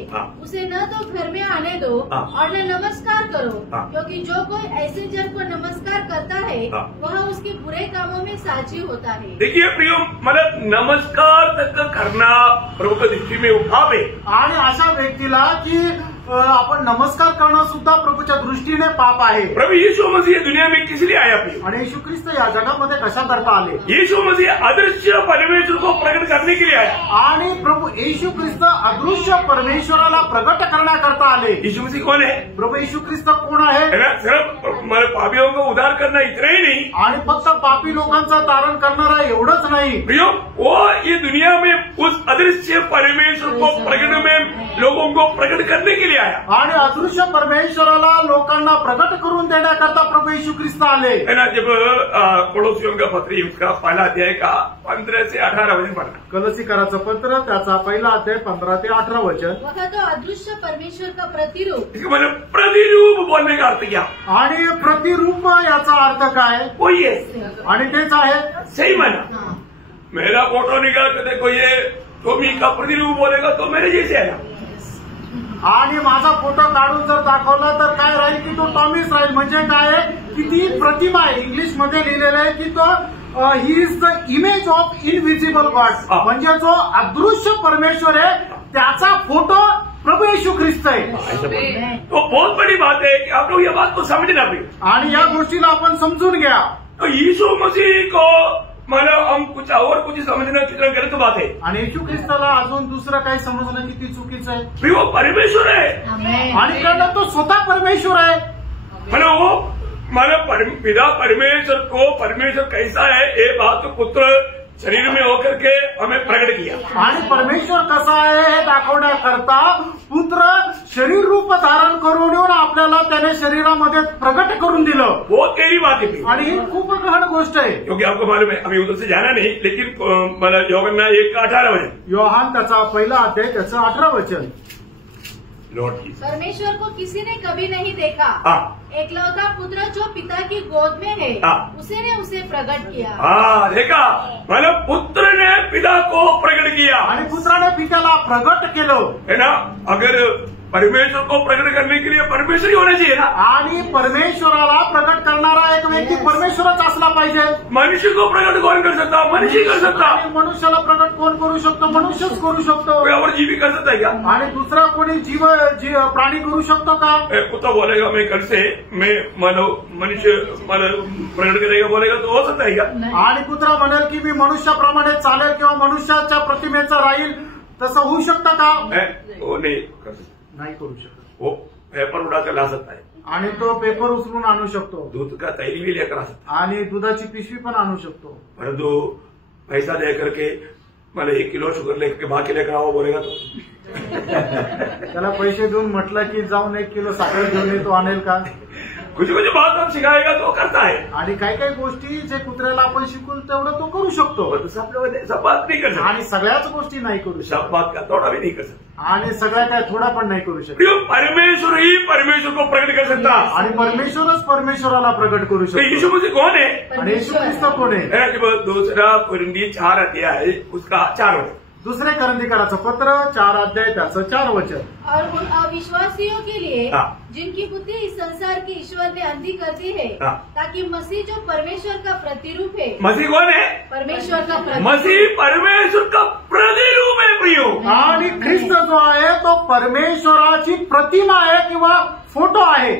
उसे न तो घर में आने दो और न नमस्कार करो, क्योंकि जो कोई ऐसे जन को नमस्कार करता है वह उसके बुरे कामों में साझी होता है। देखिए प्रियो, मतलब नमस्कार तक करना प्रभु की दृष्टि में उपाप है। आणि अशा व्यक्तीला की आपण नमस्कार करणं सुद्धा प्रभूच्या दृष्टीने पाप आहे। प्रभु यीशु मसीह दुनिया में किस लिए आया प्रियो, आणि येशू ख्रिस्त या जगामध्ये कशा करता आले, यीशु मसीह अदृश्य परमेश्वर को प्रकट करने के लिए आया। आणि प्रभू येशू ख्रिस्त अदृश्य परमेश्वराला प्रगट करण्याकरता आले। यीशु मसीह कौन है, प्रभू येशू ख्रिस्त कोण आहे, है ना, सिर्फ हमारे पापियों को उद्धार करना इतना ही नहीं, आणि फक्त पापी लोकांचं तारण करणारा एवढंच नाही प्रियो, वो ये दुनिया में उस अदृश्य परमेश्वर को प्रकट में लोगों को प्रकट करने के लिए आया। आणि अदृश्य परमेश्वराला लोकांना प्रगट करून देण्याकरता प्रभू येशू ख्रिस्त आले। है ना, जब कोलोसियों का पत्र उसका पहला अध्याय का 15 से 18 वचन पढ़ना, कलसीकराचं पत्र त्याचा पहिला अध्याय 15 ते 18 वचन। वह तो अदृश्य परमेश्वर का प्रतिरूप, इसका मतलब प्रतिरूप बोलने का अर्थ क्या, आणि प्रतिरूप याचा अर्थ काय, वही है, आणि तेच आहे। सही माना, मेरा फोटो निकाल के देखो, ये टॉमी का प्रतिरूप बोलेगा तो मेरे जैसे है ना, आणि माझा फोटो काढून जर दाखवला तर काय राहील की तो टॉमीच राहील। म्हणजे काय की ती प्रतिमा आहे, इंग्लिश मध्ये लिहिलेलं आहे की तो he is the image of invisible God, म्हणजे जो अदृश्य परमेश्वर आहे त्याचा फोटो प्रभू येशू ख्रिस्त आहे। तो बहुत बड़ी बात है कि आप लोग ये बात को समझना भी, आणि या गोष्टीला आपण समजून घ्या। तो यीशु मसीह को मतलब हम कुछ और कुछ समझना कितना गलत बात है, आणि येशू ख्रिस्ताला अजून दुसरं काही समजणं किती चुकीचं आहे। भी वो परमेश्वर है, आणि कारण तो स्वतः परमेश्वर आहे। मतलब वो पिता परमेश्वर को परमेश्वर कैसा है ये बात पुत्र शरीर में होकर के हमें प्रकट किया। आणि परमेश्वर कसा आहे हे दाखवण्याकरता पुत्र शरीर रूप धारण करून येऊन आपल्याला त्याने शरीरामध्ये प्रगट करून दिलं। वो तेरी बात है, आणि ही खूप गहन गोष्ट आहे, क्योंकि आपको मालूम है, अभी उधर से जाना नहीं, लेकिन मतलब यूहन्ना 1:18 वचन, योहान त्याचा पहिला अध्याय त्याचं 18 वचन। लॉर्ड की परमेश्वर को किसी ने कभी नहीं देखा, एकलौता पुत्र जो पिता की गोद में है, उसी ने उसे प्रकट किया। देखा, मतलब पुत्र ने पिता को प्रकट किया, आणि पुत्राने पित्याला प्रगट केलं, है ना। अगर परमेश्वर को प्रकट करने के लिए परमेश्वर ही होना चाहिए ना, आणि परमेश्वराला प्रगट करणारा एक व्यक्ती परमेश्वरच असला पाहिजे। मनुष्य को प्रकट कौन कर सकता, मनुष्य कर सकता, आणि मनुष्याला प्रगट कोण करू शकतो, मनुष्यच करू शकतो। कोई और जीव कर सकता है क्या, आणि दुसरा कोणी जीव प्राणी करू शकतो का। कुत्ता बोलेगा मैं कल से मैं मनुष्य प्रकट करेगा बोलेगा तो हो सकता है क्या, आणि कुत्रा म्हणेल की मी मनुष्याप्रमाणे चालेल किंवा मनुष्याच्या प्रतिमेचा राहील, तसं होऊ शकतं का, वो नहीं कर सकता, नाही करू शकत। वो पेपर उड़ाकर ला सकता है, आणि तो पेपर उचलून आणू शकतो, दूध का थैली भी लेकर आ सकता आणि दुधाची पिशवी पण आणू शकतो, परंतु पैसा दे करके मला 1 किलो शुगर लेके बाकी लेकर आओ बोलेगा तो त्याला पैसे देऊन म्हटलं की जाऊन 1 किलो साखर घेऊन येतो, आणेल का? कुछ बात हम सिखाएगा तो करता है. आणि काही काही गोष्टी जे कुत्र्याला आपण शिकवू तेवढं तो करू शकतो, सब बात नहीं कर सकता आणि सगळ्याच गोष्टी नाही करू सब शकत, बात का थोड़ा भी नहीं कर सकता. आणि सगळ्या काय थोडा पण नाही करू शकत. परमेश्वर ही परमेश्वर को प्रकट कर सकता, आणि परमेश्वरच परमेश्वराला प्रकट करू तो शकतो. यीशु मसीह कौन है? आणि येशू ख्रिस्त कोण आहे? दूसरा कोरिंथी 4 अध्याय उसका 4 वचन. दुसरे करंदीकराचं पत्र 4 अध्याय त्याचं 4 वचन. और उन अविश्वासियों के लिए हाँ। जिनकी बुद्धि इस संसार के ईश्वर ने अंधी कर दी है, हाँ। ताकि मसीह जो परमेश्वर का प्रतिरूप है, मसीह कौन है? परमेश्वर का प्रतिरूप, मसीह परमेश्वर का प्रतिरूप है प्रियो. आणि ख्रिस्त जो आहे तो परमेश्वराची प्रतिमा आहे किंवा फोटो आहे,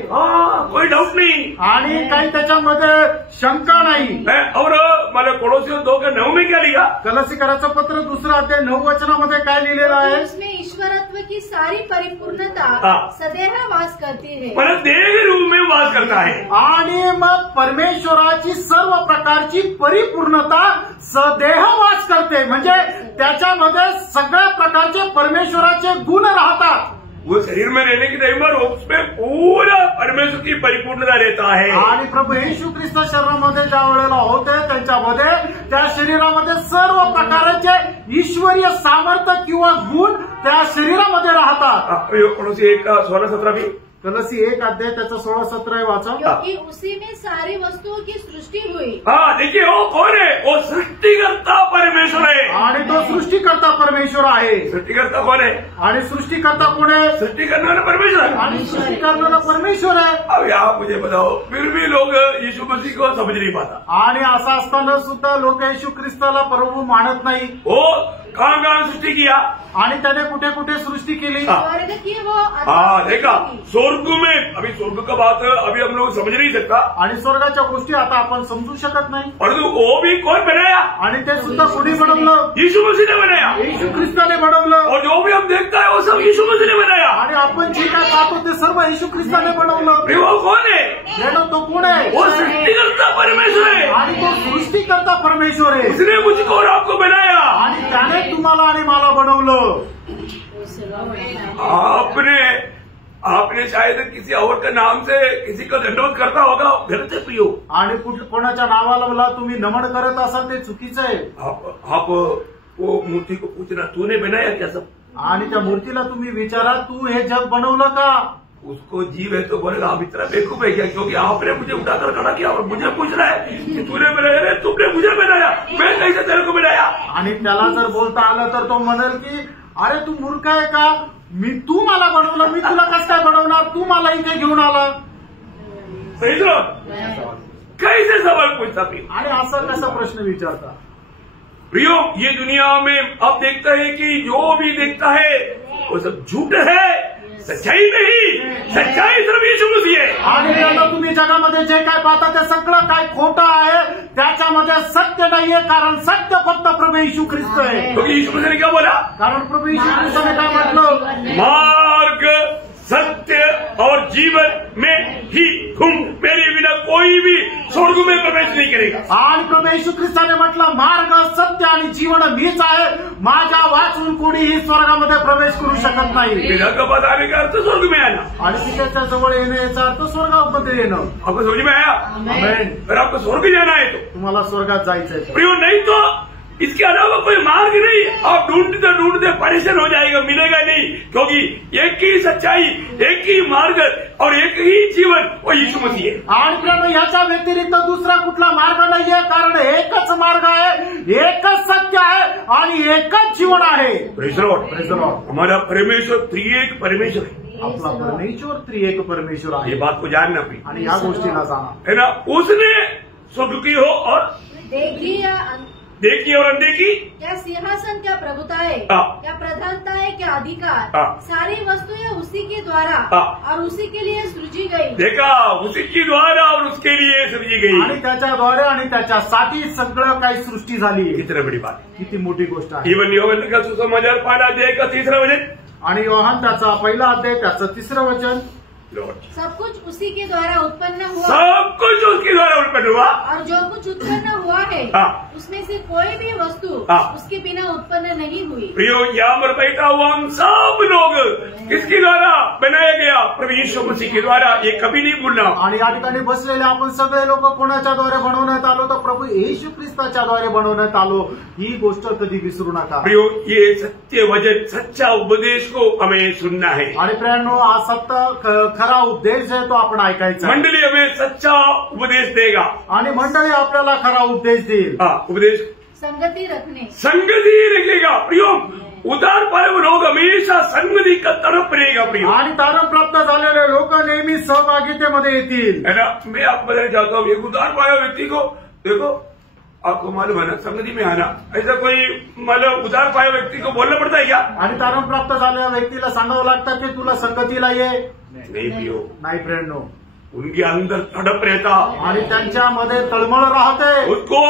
कोई डाउट नहीं. आणि काही त्याच्यामध्ये शंका नाही. और मला कोलोसियों 2:9 में क्या लिखा? कलसीकराचं पत्र 2 अध्याय 9 वचनामध्ये काय लिहिलेलं आहे? उसमें ईश्वरत्व की सारी परिपूर्णता हाँ। सदैव वास करती है. मला देह रूप में वास करता है. आणि मग परमेश्वराची सर्व प्रकारची परिपूर्णता सदेह वास करते, म्हणजे त्याच्यामध्ये सगळ्या प्रकारचे परमेश्वराचे गुण राहतात. वो शरीर में रहने की टाइम पर उसमें पूरा परमेश्वर की परिपूर्णता रहता है. आणि प्रभू येशू ख्रिस्त शरीरामध्ये ज्या वेळेला होते त्यांच्यामध्ये त्या शरीरामध्ये सर्व प्रकारचे ईश्वरीय सामर्थ्य किंवा गुण त्या शरीरामध्ये राहतात. कोलोसी 1:16-17 भी. कलसी 1 अध्याय त्याचा 16-17 वाचा. क्योंकि उसी में सारी वस्तुओं की सृष्टि हुई. हाँ देखिए वो कौन है? वो सृष्टिकर्ता परमेश्वर है. आणि तो सृष्टिकर्ता परमेश्वर आहे. सृष्टिकर्ता कौन है? आणि सृष्टिकर्ता कोण आहे? सृष्टि करने वाला परमेश्वर है. आणि सृष्टी करणारा परमेश्वर आहे. अब यहाँ मुझे बताओ, फिर भी लोग यीशु मसीह को समझ नहीं पाता. आणि असं असताना सुद्धा लोक येशू ख्रिस्ताला प्रभू मानत नाही. वो कहाँ सृष्टि किया आणि त्याने कुठे कुठे सृष्टी केली. स्वर्ग की वो हाँ देखा, स्वर्ग में. अभी स्वर्ग का बात अभी हम लोग समझ नहीं सकता, आणि स्वर्गाच्या गोष्टी आता आपण समजू शकत नाही. परंतु वो भी कौन बनाया? आणि ते सुद्धा कोणी बनवलं? यीशु मसीह ने बनाया. येशू ख्रिस्ताने बनवलं. और जो भी हम देखता है वो सब यीशु मसीह ने बनाया. आणि आपण जे काय पाहतो ते सर्व येशू ख्रिस्ताने बनवलं. फिर वो कौन है? यानं तो कोण आहे? वो सृष्टिकर्ता परमेश्वर है. आणि तो सृष्टिकर्ता परमेश्वर आहे. उसने मुझको और आपको बनाया. आणि त्याने तुम्हाला आणि मला बनवलं. आपने शायद किसी और के नाम से किसी को दंडवत करता होगा, गलत है प्रियो. आणि कोणाच्या नावाला तुम्ही नमन करत असाल ते चुकीचं आहे. आप वो मूर्ति को पूछना, तूने बनाया क्या सब? आणि त्या मूर्तीला तुम्ही विचारा, तू हे जग बनवलं का? उसको जीव है तो बोलेगा आप इतना बेवकूफ है क्या? क्योंकि आपने मुझे उठाकर खड़ा किया और मुझे पूछ रहा है कि तूने बनाया? तुमने मुझे बनाया, मैं कैसे तेरे को बनाया? आणि त्याला जर बोलता आलं तर तो म्हणेल की अरे तू मूर्ख आहे का? तू मला बनवलं, मी तुला कसं काय बनवणार? तू मला इथे घेऊन आला. कैसे सवाल पूछता प्रियो? आणि असं कसा प्रश्न विचारता? प्रियो, ये दुनिया में अब देखता है कि जो भी देखता है वो सब झूठ है, सच्चाई नहीं. सच्चाई सिर्फ यीशु मसीह है. आणि आता तुम्ही जगामध्ये जे काय पाहता ते सगळं काय खोटं आहे, त्याच्यामध्ये सत्य नाहीये, कारण सत्य फक्त प्रभू येशू ख्रिस्त आहे. क्योंकि यीशु मसीह ने क्या बोला? कारण प्रभू येशू ख्रिस्ताने काय म्हटलं? मार्ग, सत्य और जीवन में ही तुम मेरे बिना कोई भी स्वर्ग में प्रवेश नहीं करेगा. आणि प्रभू येशू ख्रिस्ताने म्हटलं मार्ग, सत्य आणि जीवन मीच आहे, माझ्या वाचून कोणीही स्वर्गामध्ये प्रवेश करू शकत नाही. पिता के पास आने का अर्थ स्वर्ग में आना. आणि पित्याच्या जवळ येणे याचा अर्थ स्वर्गामध्ये येणं. आपको समझ में आया? आमेन. अगर आपको स्वर्ग जाना है तो तुम्हाला स्वर्गात जायचंय. प्रियो, नहीं तो इसके अलावा कोई मार्ग नहीं. आप ढूंढते ढूंढते परेशान हो जाएगा, मिलेगा नहीं. क्योंकि एक ही सच्चाई, एक ही मार्ग और एक ही जीवन वो यीशु मसीह है. आणि याच्या व्यतिरिक्त दुसरा कुठला मार्ग नाहीये, कारण एकच मार्ग आहे, एकच सत्य आहे आणि एकच जीवन आहे. Praise the Lord. Praise the Lord. हमारा परमेश्वर त्रिएक परमेश्वर है. आपला परमेश्वर त्रिएक परमेश्वर आहे. ये बात को जानना भी आणि या गोष्टीला जाणा है ना. उसने स्वर्ग की हो और देखी और अनदेखी, क्या सिंहासन, क्या प्रभुताएं, क्या प्रधानताएं, क्या अधिकार, सारी वस्तुएं उसी के द्वारा और उसी के लिए सृजी गई. देखा, उसी के द्वारा और उसके लिए सृजी गई. आणि त्याच्याद्वारे आणि त्याच्यासाठी सगळं काही सृष्टी झाली. किती बडी बात, किती मोठी गोष्ट आहे. इवन योहन का सुसमाचार 5 अध्याय का 3 वचन. आणि योहान त्याचा 1 अध्याय त्याचं 3 वचन. सब कुछ उसी के द्वारा उत्पन्न हुआ, सब कुछ उसके द्वारा उत्पन्न हुआ, और जो कुछ उत्पन्न हुआ है उसमें से कोई भी वस्तु उसके बिना उत्पन्न नहीं हुई। प्रियो, यहाँ पर बैठा हुआ हम सब लोग किसके द्वारा बनाया गया? प्रभु यीशु मसीह के द्वारा। ये कभी नहीं भूलना। आणि या ठिकाणी बसलेले आपण सगळे लोक कोणाच्या द्वारे बनवण्यात आलो? तर प्रभू येशू ख्रिस्ताच्या द्वारे बनवण्यात आलो। ही गोष्ट कधी विसरू नका। प्रियो, ये सत्य वचन, सच्चा उपदेश को हमें सुनना है। आणि प्रियांनो, हा सत्य खरा उपदेश आहे तो आपण ऐकायचा। मंडली हमें सच्चा उपदेश देगा आणि मंडळी आपल्याला खरा उपदेश देईल। उपदेश संगति रखेगा। प्रियो, उदार पाय लोग हमेशा संगति का तरफ रहेगा। प्रियो, आणि तारण प्राप्त झालेले लोक नेहमी सहभागितेमध्ये येतील। है ना? मैं आपको बताना चाहता हूँ, एक उदार पाया व्यक्ति को देखो, आपको मालूम है ना, संगति में आना, ऐसा कोई मतलब उदार पाया व्यक्ति को बोलना पड़ता है क्या? आणि तारण प्राप्त झालेल्या व्यक्तीला सांगावं लागतं की तुला संगतीला ये? नहीं प्रियो, नाही फ्रेंडनो, उनके अंदर तड़प रहता आणि त्यांच्यामध्ये तळमळ राहते। उसको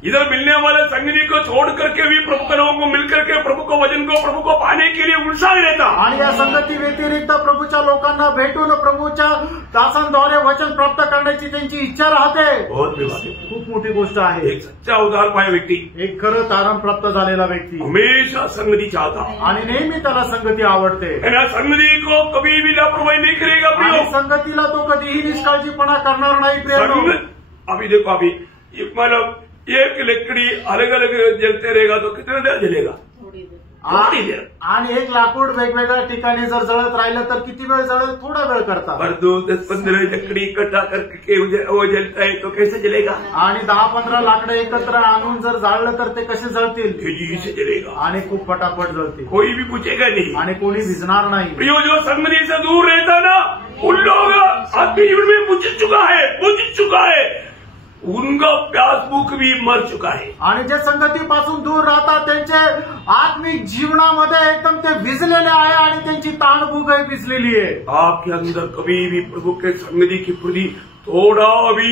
इधर मिलने वाले संगति को छोड़ करके भी प्रभु के लोगों को मिलकर के प्रभु को वचन को प्रभु को पाने के लिए उत्साह रहता। आणि या संगती व्यतिरिक्त प्रभूच्या लोकांना भेटून प्रभूच्या दासांद्वारे वचन प्राप्त करण्याची त्यांची इच्छा राहते। बहुत बात है, खूप मोठी गोष्ट आहे। एक सच्चा उदार पाय व्यक्ति, एक खरं तारण प्राप्त झालेला व्यक्ती हमेशा संगति चाहता आणि नेहमी त्याला संगती आवडते। संगति को कभी भी लापरवाही नहीं करेगा। प्रियो, संगतीला तो कधीही निष्काळजीपणा करणार नाही। प्रियो, अभी देखो, अभी मतलब एक लकड़ी अलग अलग जलते रहेगा तो कितना देर जलेगा? थोड़ी देर। आणि एक लाकूड वेगवेगळ्या ठिकाणी जर जळत राहिलं तर किती वेळ जळेल? थोडा वेळ करता। पर 10-15 लकड़ी इकट्ठा करके वो जलता है तो कैसे जलेगा? आणि 10-15 लाकडं एकत्र आणून जर जाळलं तर ते कसे जळतील? तेजी से जलेगा आणि खूप फटाफट जळतील। कोई भी पूछेगा नहीं आणि कोणी भिजणार नाही। प्रियो, जो संगति से दूर रहता ना, उन लोग आत्मिक जीवन में बुझ चुका है, उनका प्यास भूख भी मर चुका है। आणि जे संगतीपासून दूर राहतात त्यांचे आत्मिक जीवनामध्ये एकदम ते भिजलेले आहे आणि त्यांची ताणभूकही भिजलेली आहे। आपके अंदर कभी भी प्रभु के संगति की प्रति थोड़ा भी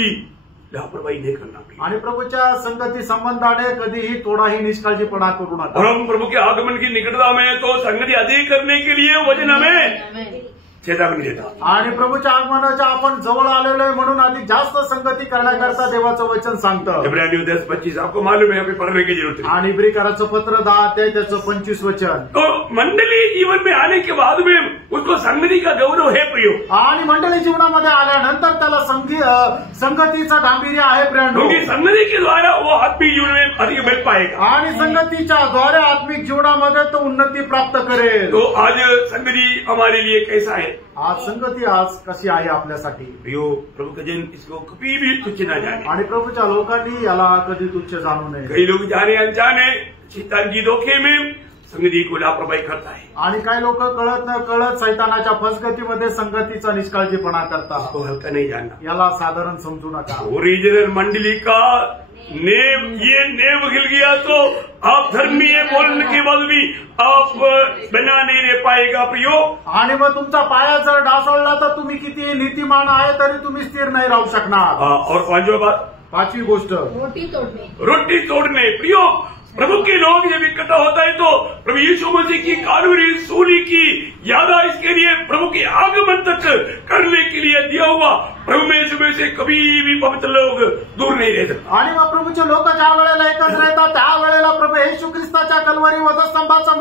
लापरवाही नहीं करना। आणि प्रभूच्या संगती संबंधाने कधीही थोडाही निष्काळजीपणा करू नका। और हम प्रभु के आगमन की निकटता में तो संगति अधिक करने के लिए वचन हमें चेतावनी देता। आणि प्रभूच्या आगमनाच्या आपण जवळ आलेलो आहे म्हणून अधिक जास्त संगती करण्याकरता देवाचं वचन सांगतं। इब्रानियों 10:25 आपको मालूम है, अभी पढ़ने की जरूरत है। आणि इब्रिकराचं पत्र 10 अध्याय त्याचं 25 वचन। तो मंडली जीवन में आने के बाद में उसको संगति का गौरव है। प्रियो, आणि मंडळी जीवनामध्ये आल्यानंतर त्याला संगतीचं गांभीर्य आहे। प्रियांनो, संगति के द्वारा वो आत्मिक जीवन में अधिक मिल पाएगा आणि संगतीच्या द्वारे आत्मिक जीवनामध्ये तो उन्नती प्राप्त करेल। तो आज संगति हमारे लिए कैसा है? आज संगती आज कशी आहे आपल्यासाठी? प्रियो, प्रभु का जन इसको कभी भी तुच्छ न जाने। आणि प्रभूच्या लोकांनी याला कधी तुच्छ जाणू नये। कई लोग जाने अनजाने शैतान की धोखे में संगति को लापरवाही करता है। आणि काही लोक कळत न कळत शैतानाच्या फसगतीमध्ये संगतीचा निष्काळजीपणा करतात। तो हल्का नहीं जानना, याला साधारण समजू नका। ओरिजिनल मंडली का नेम हिल गया तो आप धर्मी है बोलने के बाद भी आप बना नहीं रह पाएगा। प्रियो, आणि मग तुमचा पाया जर ढासळला तर तुम्ही किती नीतिमान आहे तरी तुम्ही स्थिर नाही राहू शकणार। और पांचवी गोष्ट, रोटी तोड़ने। प्रियो, प्रभु के लोग जब इकट्ठा होता है तो प्रभु यीशु मसीह की कालवरी सूली की याद इसके लिए प्रभु के आगमन तक करने के लिए दिया हुआ प्रभु में से कभी भी पवित्र लोग दूर नहीं रह सकते। आणि मग प्रभूचे लोक ज्या वेळेला एकत्र येतात त्यावेळेला प्रभू येशू ख्रिस्ताच्या कल्वरी वधस्तंभाचं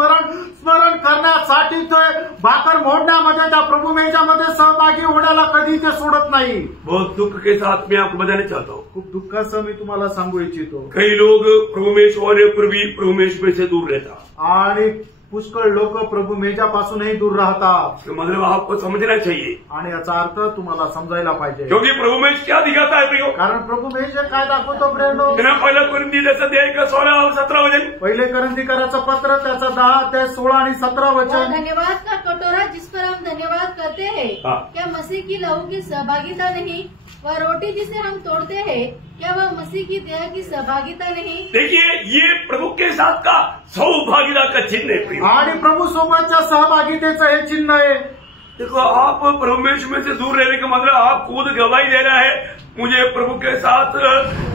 स्मरण करण्यासाठी ते भाकर मोडण्यामध्ये त्या प्रभू मेजामध्ये सहभागी होण्याला कधी ते सोडत नाही। बहुत दुख के साथ मैं आपको बताना चाहता हूँ, खूप दुःखाचं मी तुम्हाला सांगू इच्छितो, कई लोग प्रभु में से दूर रहता आणि पुष्कळ लोक प्रभू मेजापासूनही दूर राहतात। मतलब आपको समझना चाहिए आणि याचा अर्थ तुम्हाला समजायला पाहिजे, क्योंकि प्रभु मेज क्या दिखाता है प्रियो? कारण प्रभू मेज काय दाखवतो प्रियो? पहिला कोरिंथी 10:16-17 वचन, पहिले करंथीकराचं पत्र त्याचा 10-16 आणि 17 वचन। धन्यवाद का कटोरा जिस पर हम धन्यवाद करते हैं, क्या मसीह की लहू की सहभागिता नहीं? वह रोटी जिसे हम तोड़ते हैं, क्या वह मसीह की देह की सहभागिता नहीं? देखिए, ये प्रभु के साथ का सौभागिता का चिन्ह है आणि प्रभु सोबतच्या सहभागितेचं हे चिन्ह आहे। देखो, आप परमेश्वर में से दूर रहने का मतलब आप खुद गवाही दे रहा है, मुझे प्रभु के साथ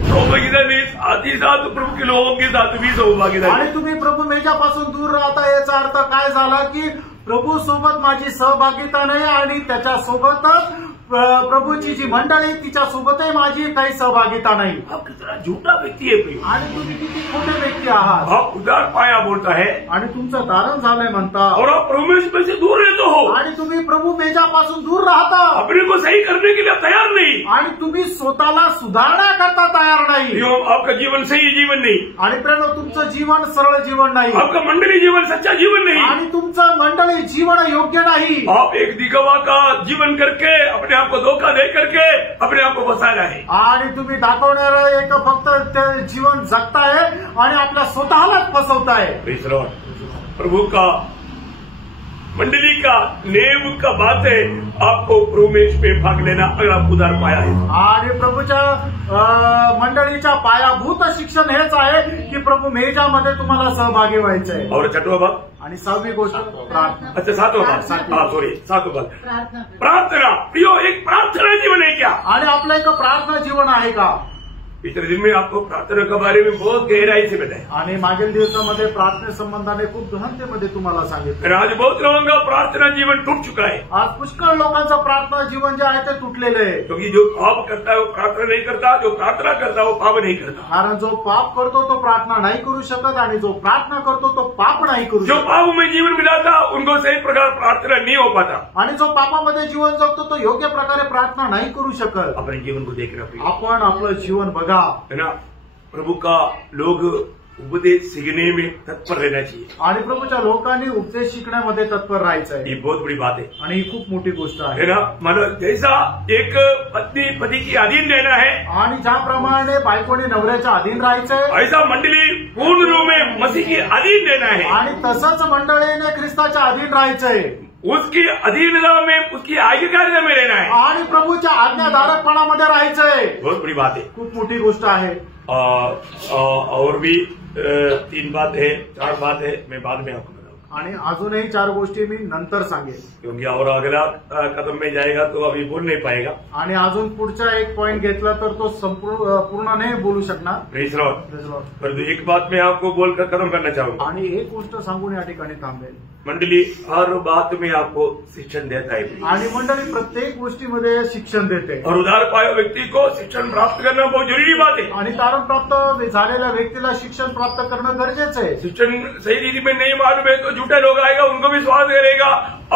सौभागिता नहीं, साथ ही साथ प्रभु के लोगों के साथ भी सौभागिता। आणि तुम्ही प्रभू मेजापासून दूर राहता याचा अर्थ काय झाला की प्रभू सोबत माझी सहभागिता नाही आणि त्याच्या सोबतच प्रभूची जी मंडळी तिच्या सोबतही माझी काही सहभागिता नाही. आप कितना झूठा व्यक्ती है प्रिय. आणि तुम्ही किती खोटे व्यक्ती आहात. आप उदार पाया बोलता है आणि तुमचं तारण झालंय म्हणता. और आप प्रभु में से दूर रहते हो. आणि तुम्ही प्रभू मेजापासून दूर राहता. अपने को सही करने के लिए तैयार नहीं. आणि तुम्ही स्वतःला सुधारणा करता तयार नाही. आपका जीवन सही जीवन नहीं. आणि प्रेम तुमचं जीवन सरळ जीवन नाही. आपका मंडली जीवन सच्चा जीवन नहीं. आणि तुमचं मंडळी जीवन योग्य नाही. आप एक दिखावा का जीवन करके अपने आप को धोखा दे करके अपने आप को फसाना है. आणि तुम्ही दाखवणारं एक फक्त ते जीवन जगताय आणि आपल्या स्वतःलाच फसवताय. प्रभु का मंडली का नेम का बात है. आपको प्रभु में भाग लेना अगर आप उदार पाया है. आणि प्रभूच्या मंडळीच्या पायाभूत शिक्षण हेच आहे की प्रभू मेजामध्ये तुम्हाला सहभागी व्हायचं आहे. और छठवा भाग आणि 6वी गोष्ट प्रार्थना. अच्छा 7वां भाग. सॉरी 7वां भाग प्रार्थना. प्रार्थना. प्रियो एक प्रार्थना जीवन है क्या. आणि आपलं एक प्रार्थना जीवन आहे का. पिछले दिन में आपको प्रार्थना के बारे में बहुत गहराई से बताया. आणि मागील दिवसामध्ये प्रार्थने संबंधाने खूप गहनतेमध्ये तुम्हाला सांगितलं. आज बहुत लोगों का प्रार्थना जीवन टूट चुका है. आज पुष्कळ लोकांचं प्रार्थना जीवन जे आहे ते तुटलेलं आहे. क्योंकि जो पाप करता है वो प्रार्थना नहीं करता. जो प्रार्थना करता है वो पाप नहीं करता. कारण जो पाप करतो तो प्रार्थना नाही करू शकत आणि जो प्रार्थना करतो तो पाप नाही करू जो शकत. पाप में जीवन मिलाता उनको सही प्रकार प्रार्थना नहीं हो पाता. आणि जो पापामध्ये जीवन जगतो तो योग्य प्रकारे प्रार्थना नाही करू शकत. अपने जीवन को देखना प्रिय. आपण आपलं जीवन बघा. है ना. प्रभु का लोग उपदेश सीखने में तत्पर रहना चाहिए. आणि प्रभूच्या लोकांनी उपदेश शिकण्यामध्ये तत्पर राहायचं आहे. ये बहुत बड़ी बात है. आणि ही खूप मोठी गोष्ट आहे. है ना. मानो जैसा एक पत्नी पति की अधीन रहना है. आणि ज्याप्रमाणे बायकोने नवऱ्याच्या अधीन राहायचंय ऐसा मंडली पूर्ण रूप में मसीह की अधीन रहना है. आणि तसंच मंडळीने ख्रिस्ताच्या अधीन राहायचंय. उसकी अधीनता में उसकी आज्ञाकारिता में रहना है. आणि प्रभूच्या आज्ञाधारकपणामध्ये राहायचंय. बहुत बड़ी बात है. खूप मोठी गोष्ट आहे. और भी 3 बात है 4 बात है. मैं बाद में आपको बताऊंगा. आणि अजूनही 4 गोष्टी मी नंतर सांगेन. क्योंकि और अगला कदम में जाएगा तो अभी बोल नहीं पाएगा. आणि अजून पुढचा एक पॉइंट घेतला तर तो पूर्ण नाही बोलू शकणार. Praise Lord. परंतु एक बात मैं आपको बोलकर खत्म करना चाहूंगा. आणि एक गोष्ट सांगून या ठिकाणी थांबेल. मंडली हर बात में आपको शिक्षण देता है. आणि मंडळी प्रत्येक गोष्टीमध्ये शिक्षण देते. और उदार पाया व्यक्ति को शिक्षण प्राप्त करना बहुत जरूरी बात है. आणि तारण प्राप्त झालेल्या व्यक्तीला शिक्षण प्राप्त करणं गरजेचं आहे. शिक्षण सही रीति में नहीं मालूम है तो झूठे लोग आएगा उनको विश्वास करेगा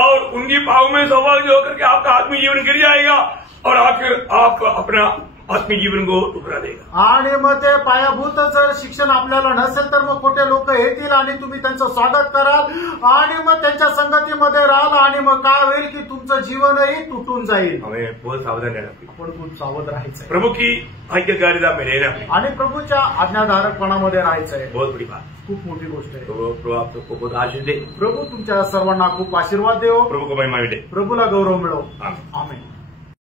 और उनकी पाव में सौभाग्य होकर के आपका आत्मिक जीवन गिर जाएगा और आप अपना आत्मिक जीवन को टुकड़ा देगा. आणि मग ते पायाभूत जर शिक्षण आपल्याला नसेल तर मग खोटे लोक येतील आणि तुम्ही त्यांचं स्वागत कराल आणि मग त्यांच्या संगतीमध्ये राहाल आणि मग काय होईल की तुमचं जीवनही तुटून जाईल. हमें बहुत सावधान रहना. आपण खूप सावध राहायचंय. प्रभु की आज्ञाकारिता में रहना आणि प्रभूच्या आज्ञाधारकपणामध्ये राहायचंय. बहुत बड़ी बात. खूप मोठी गोष्ट आहे. प्रभु आप सबको बहुत आशीष दे. प्रभू तुमच्या सर्वांना खूप आशीर्वाद देव. प्रभु को महिमा मिले. प्रभूला गौरव मिळो. आमेन. आमेन.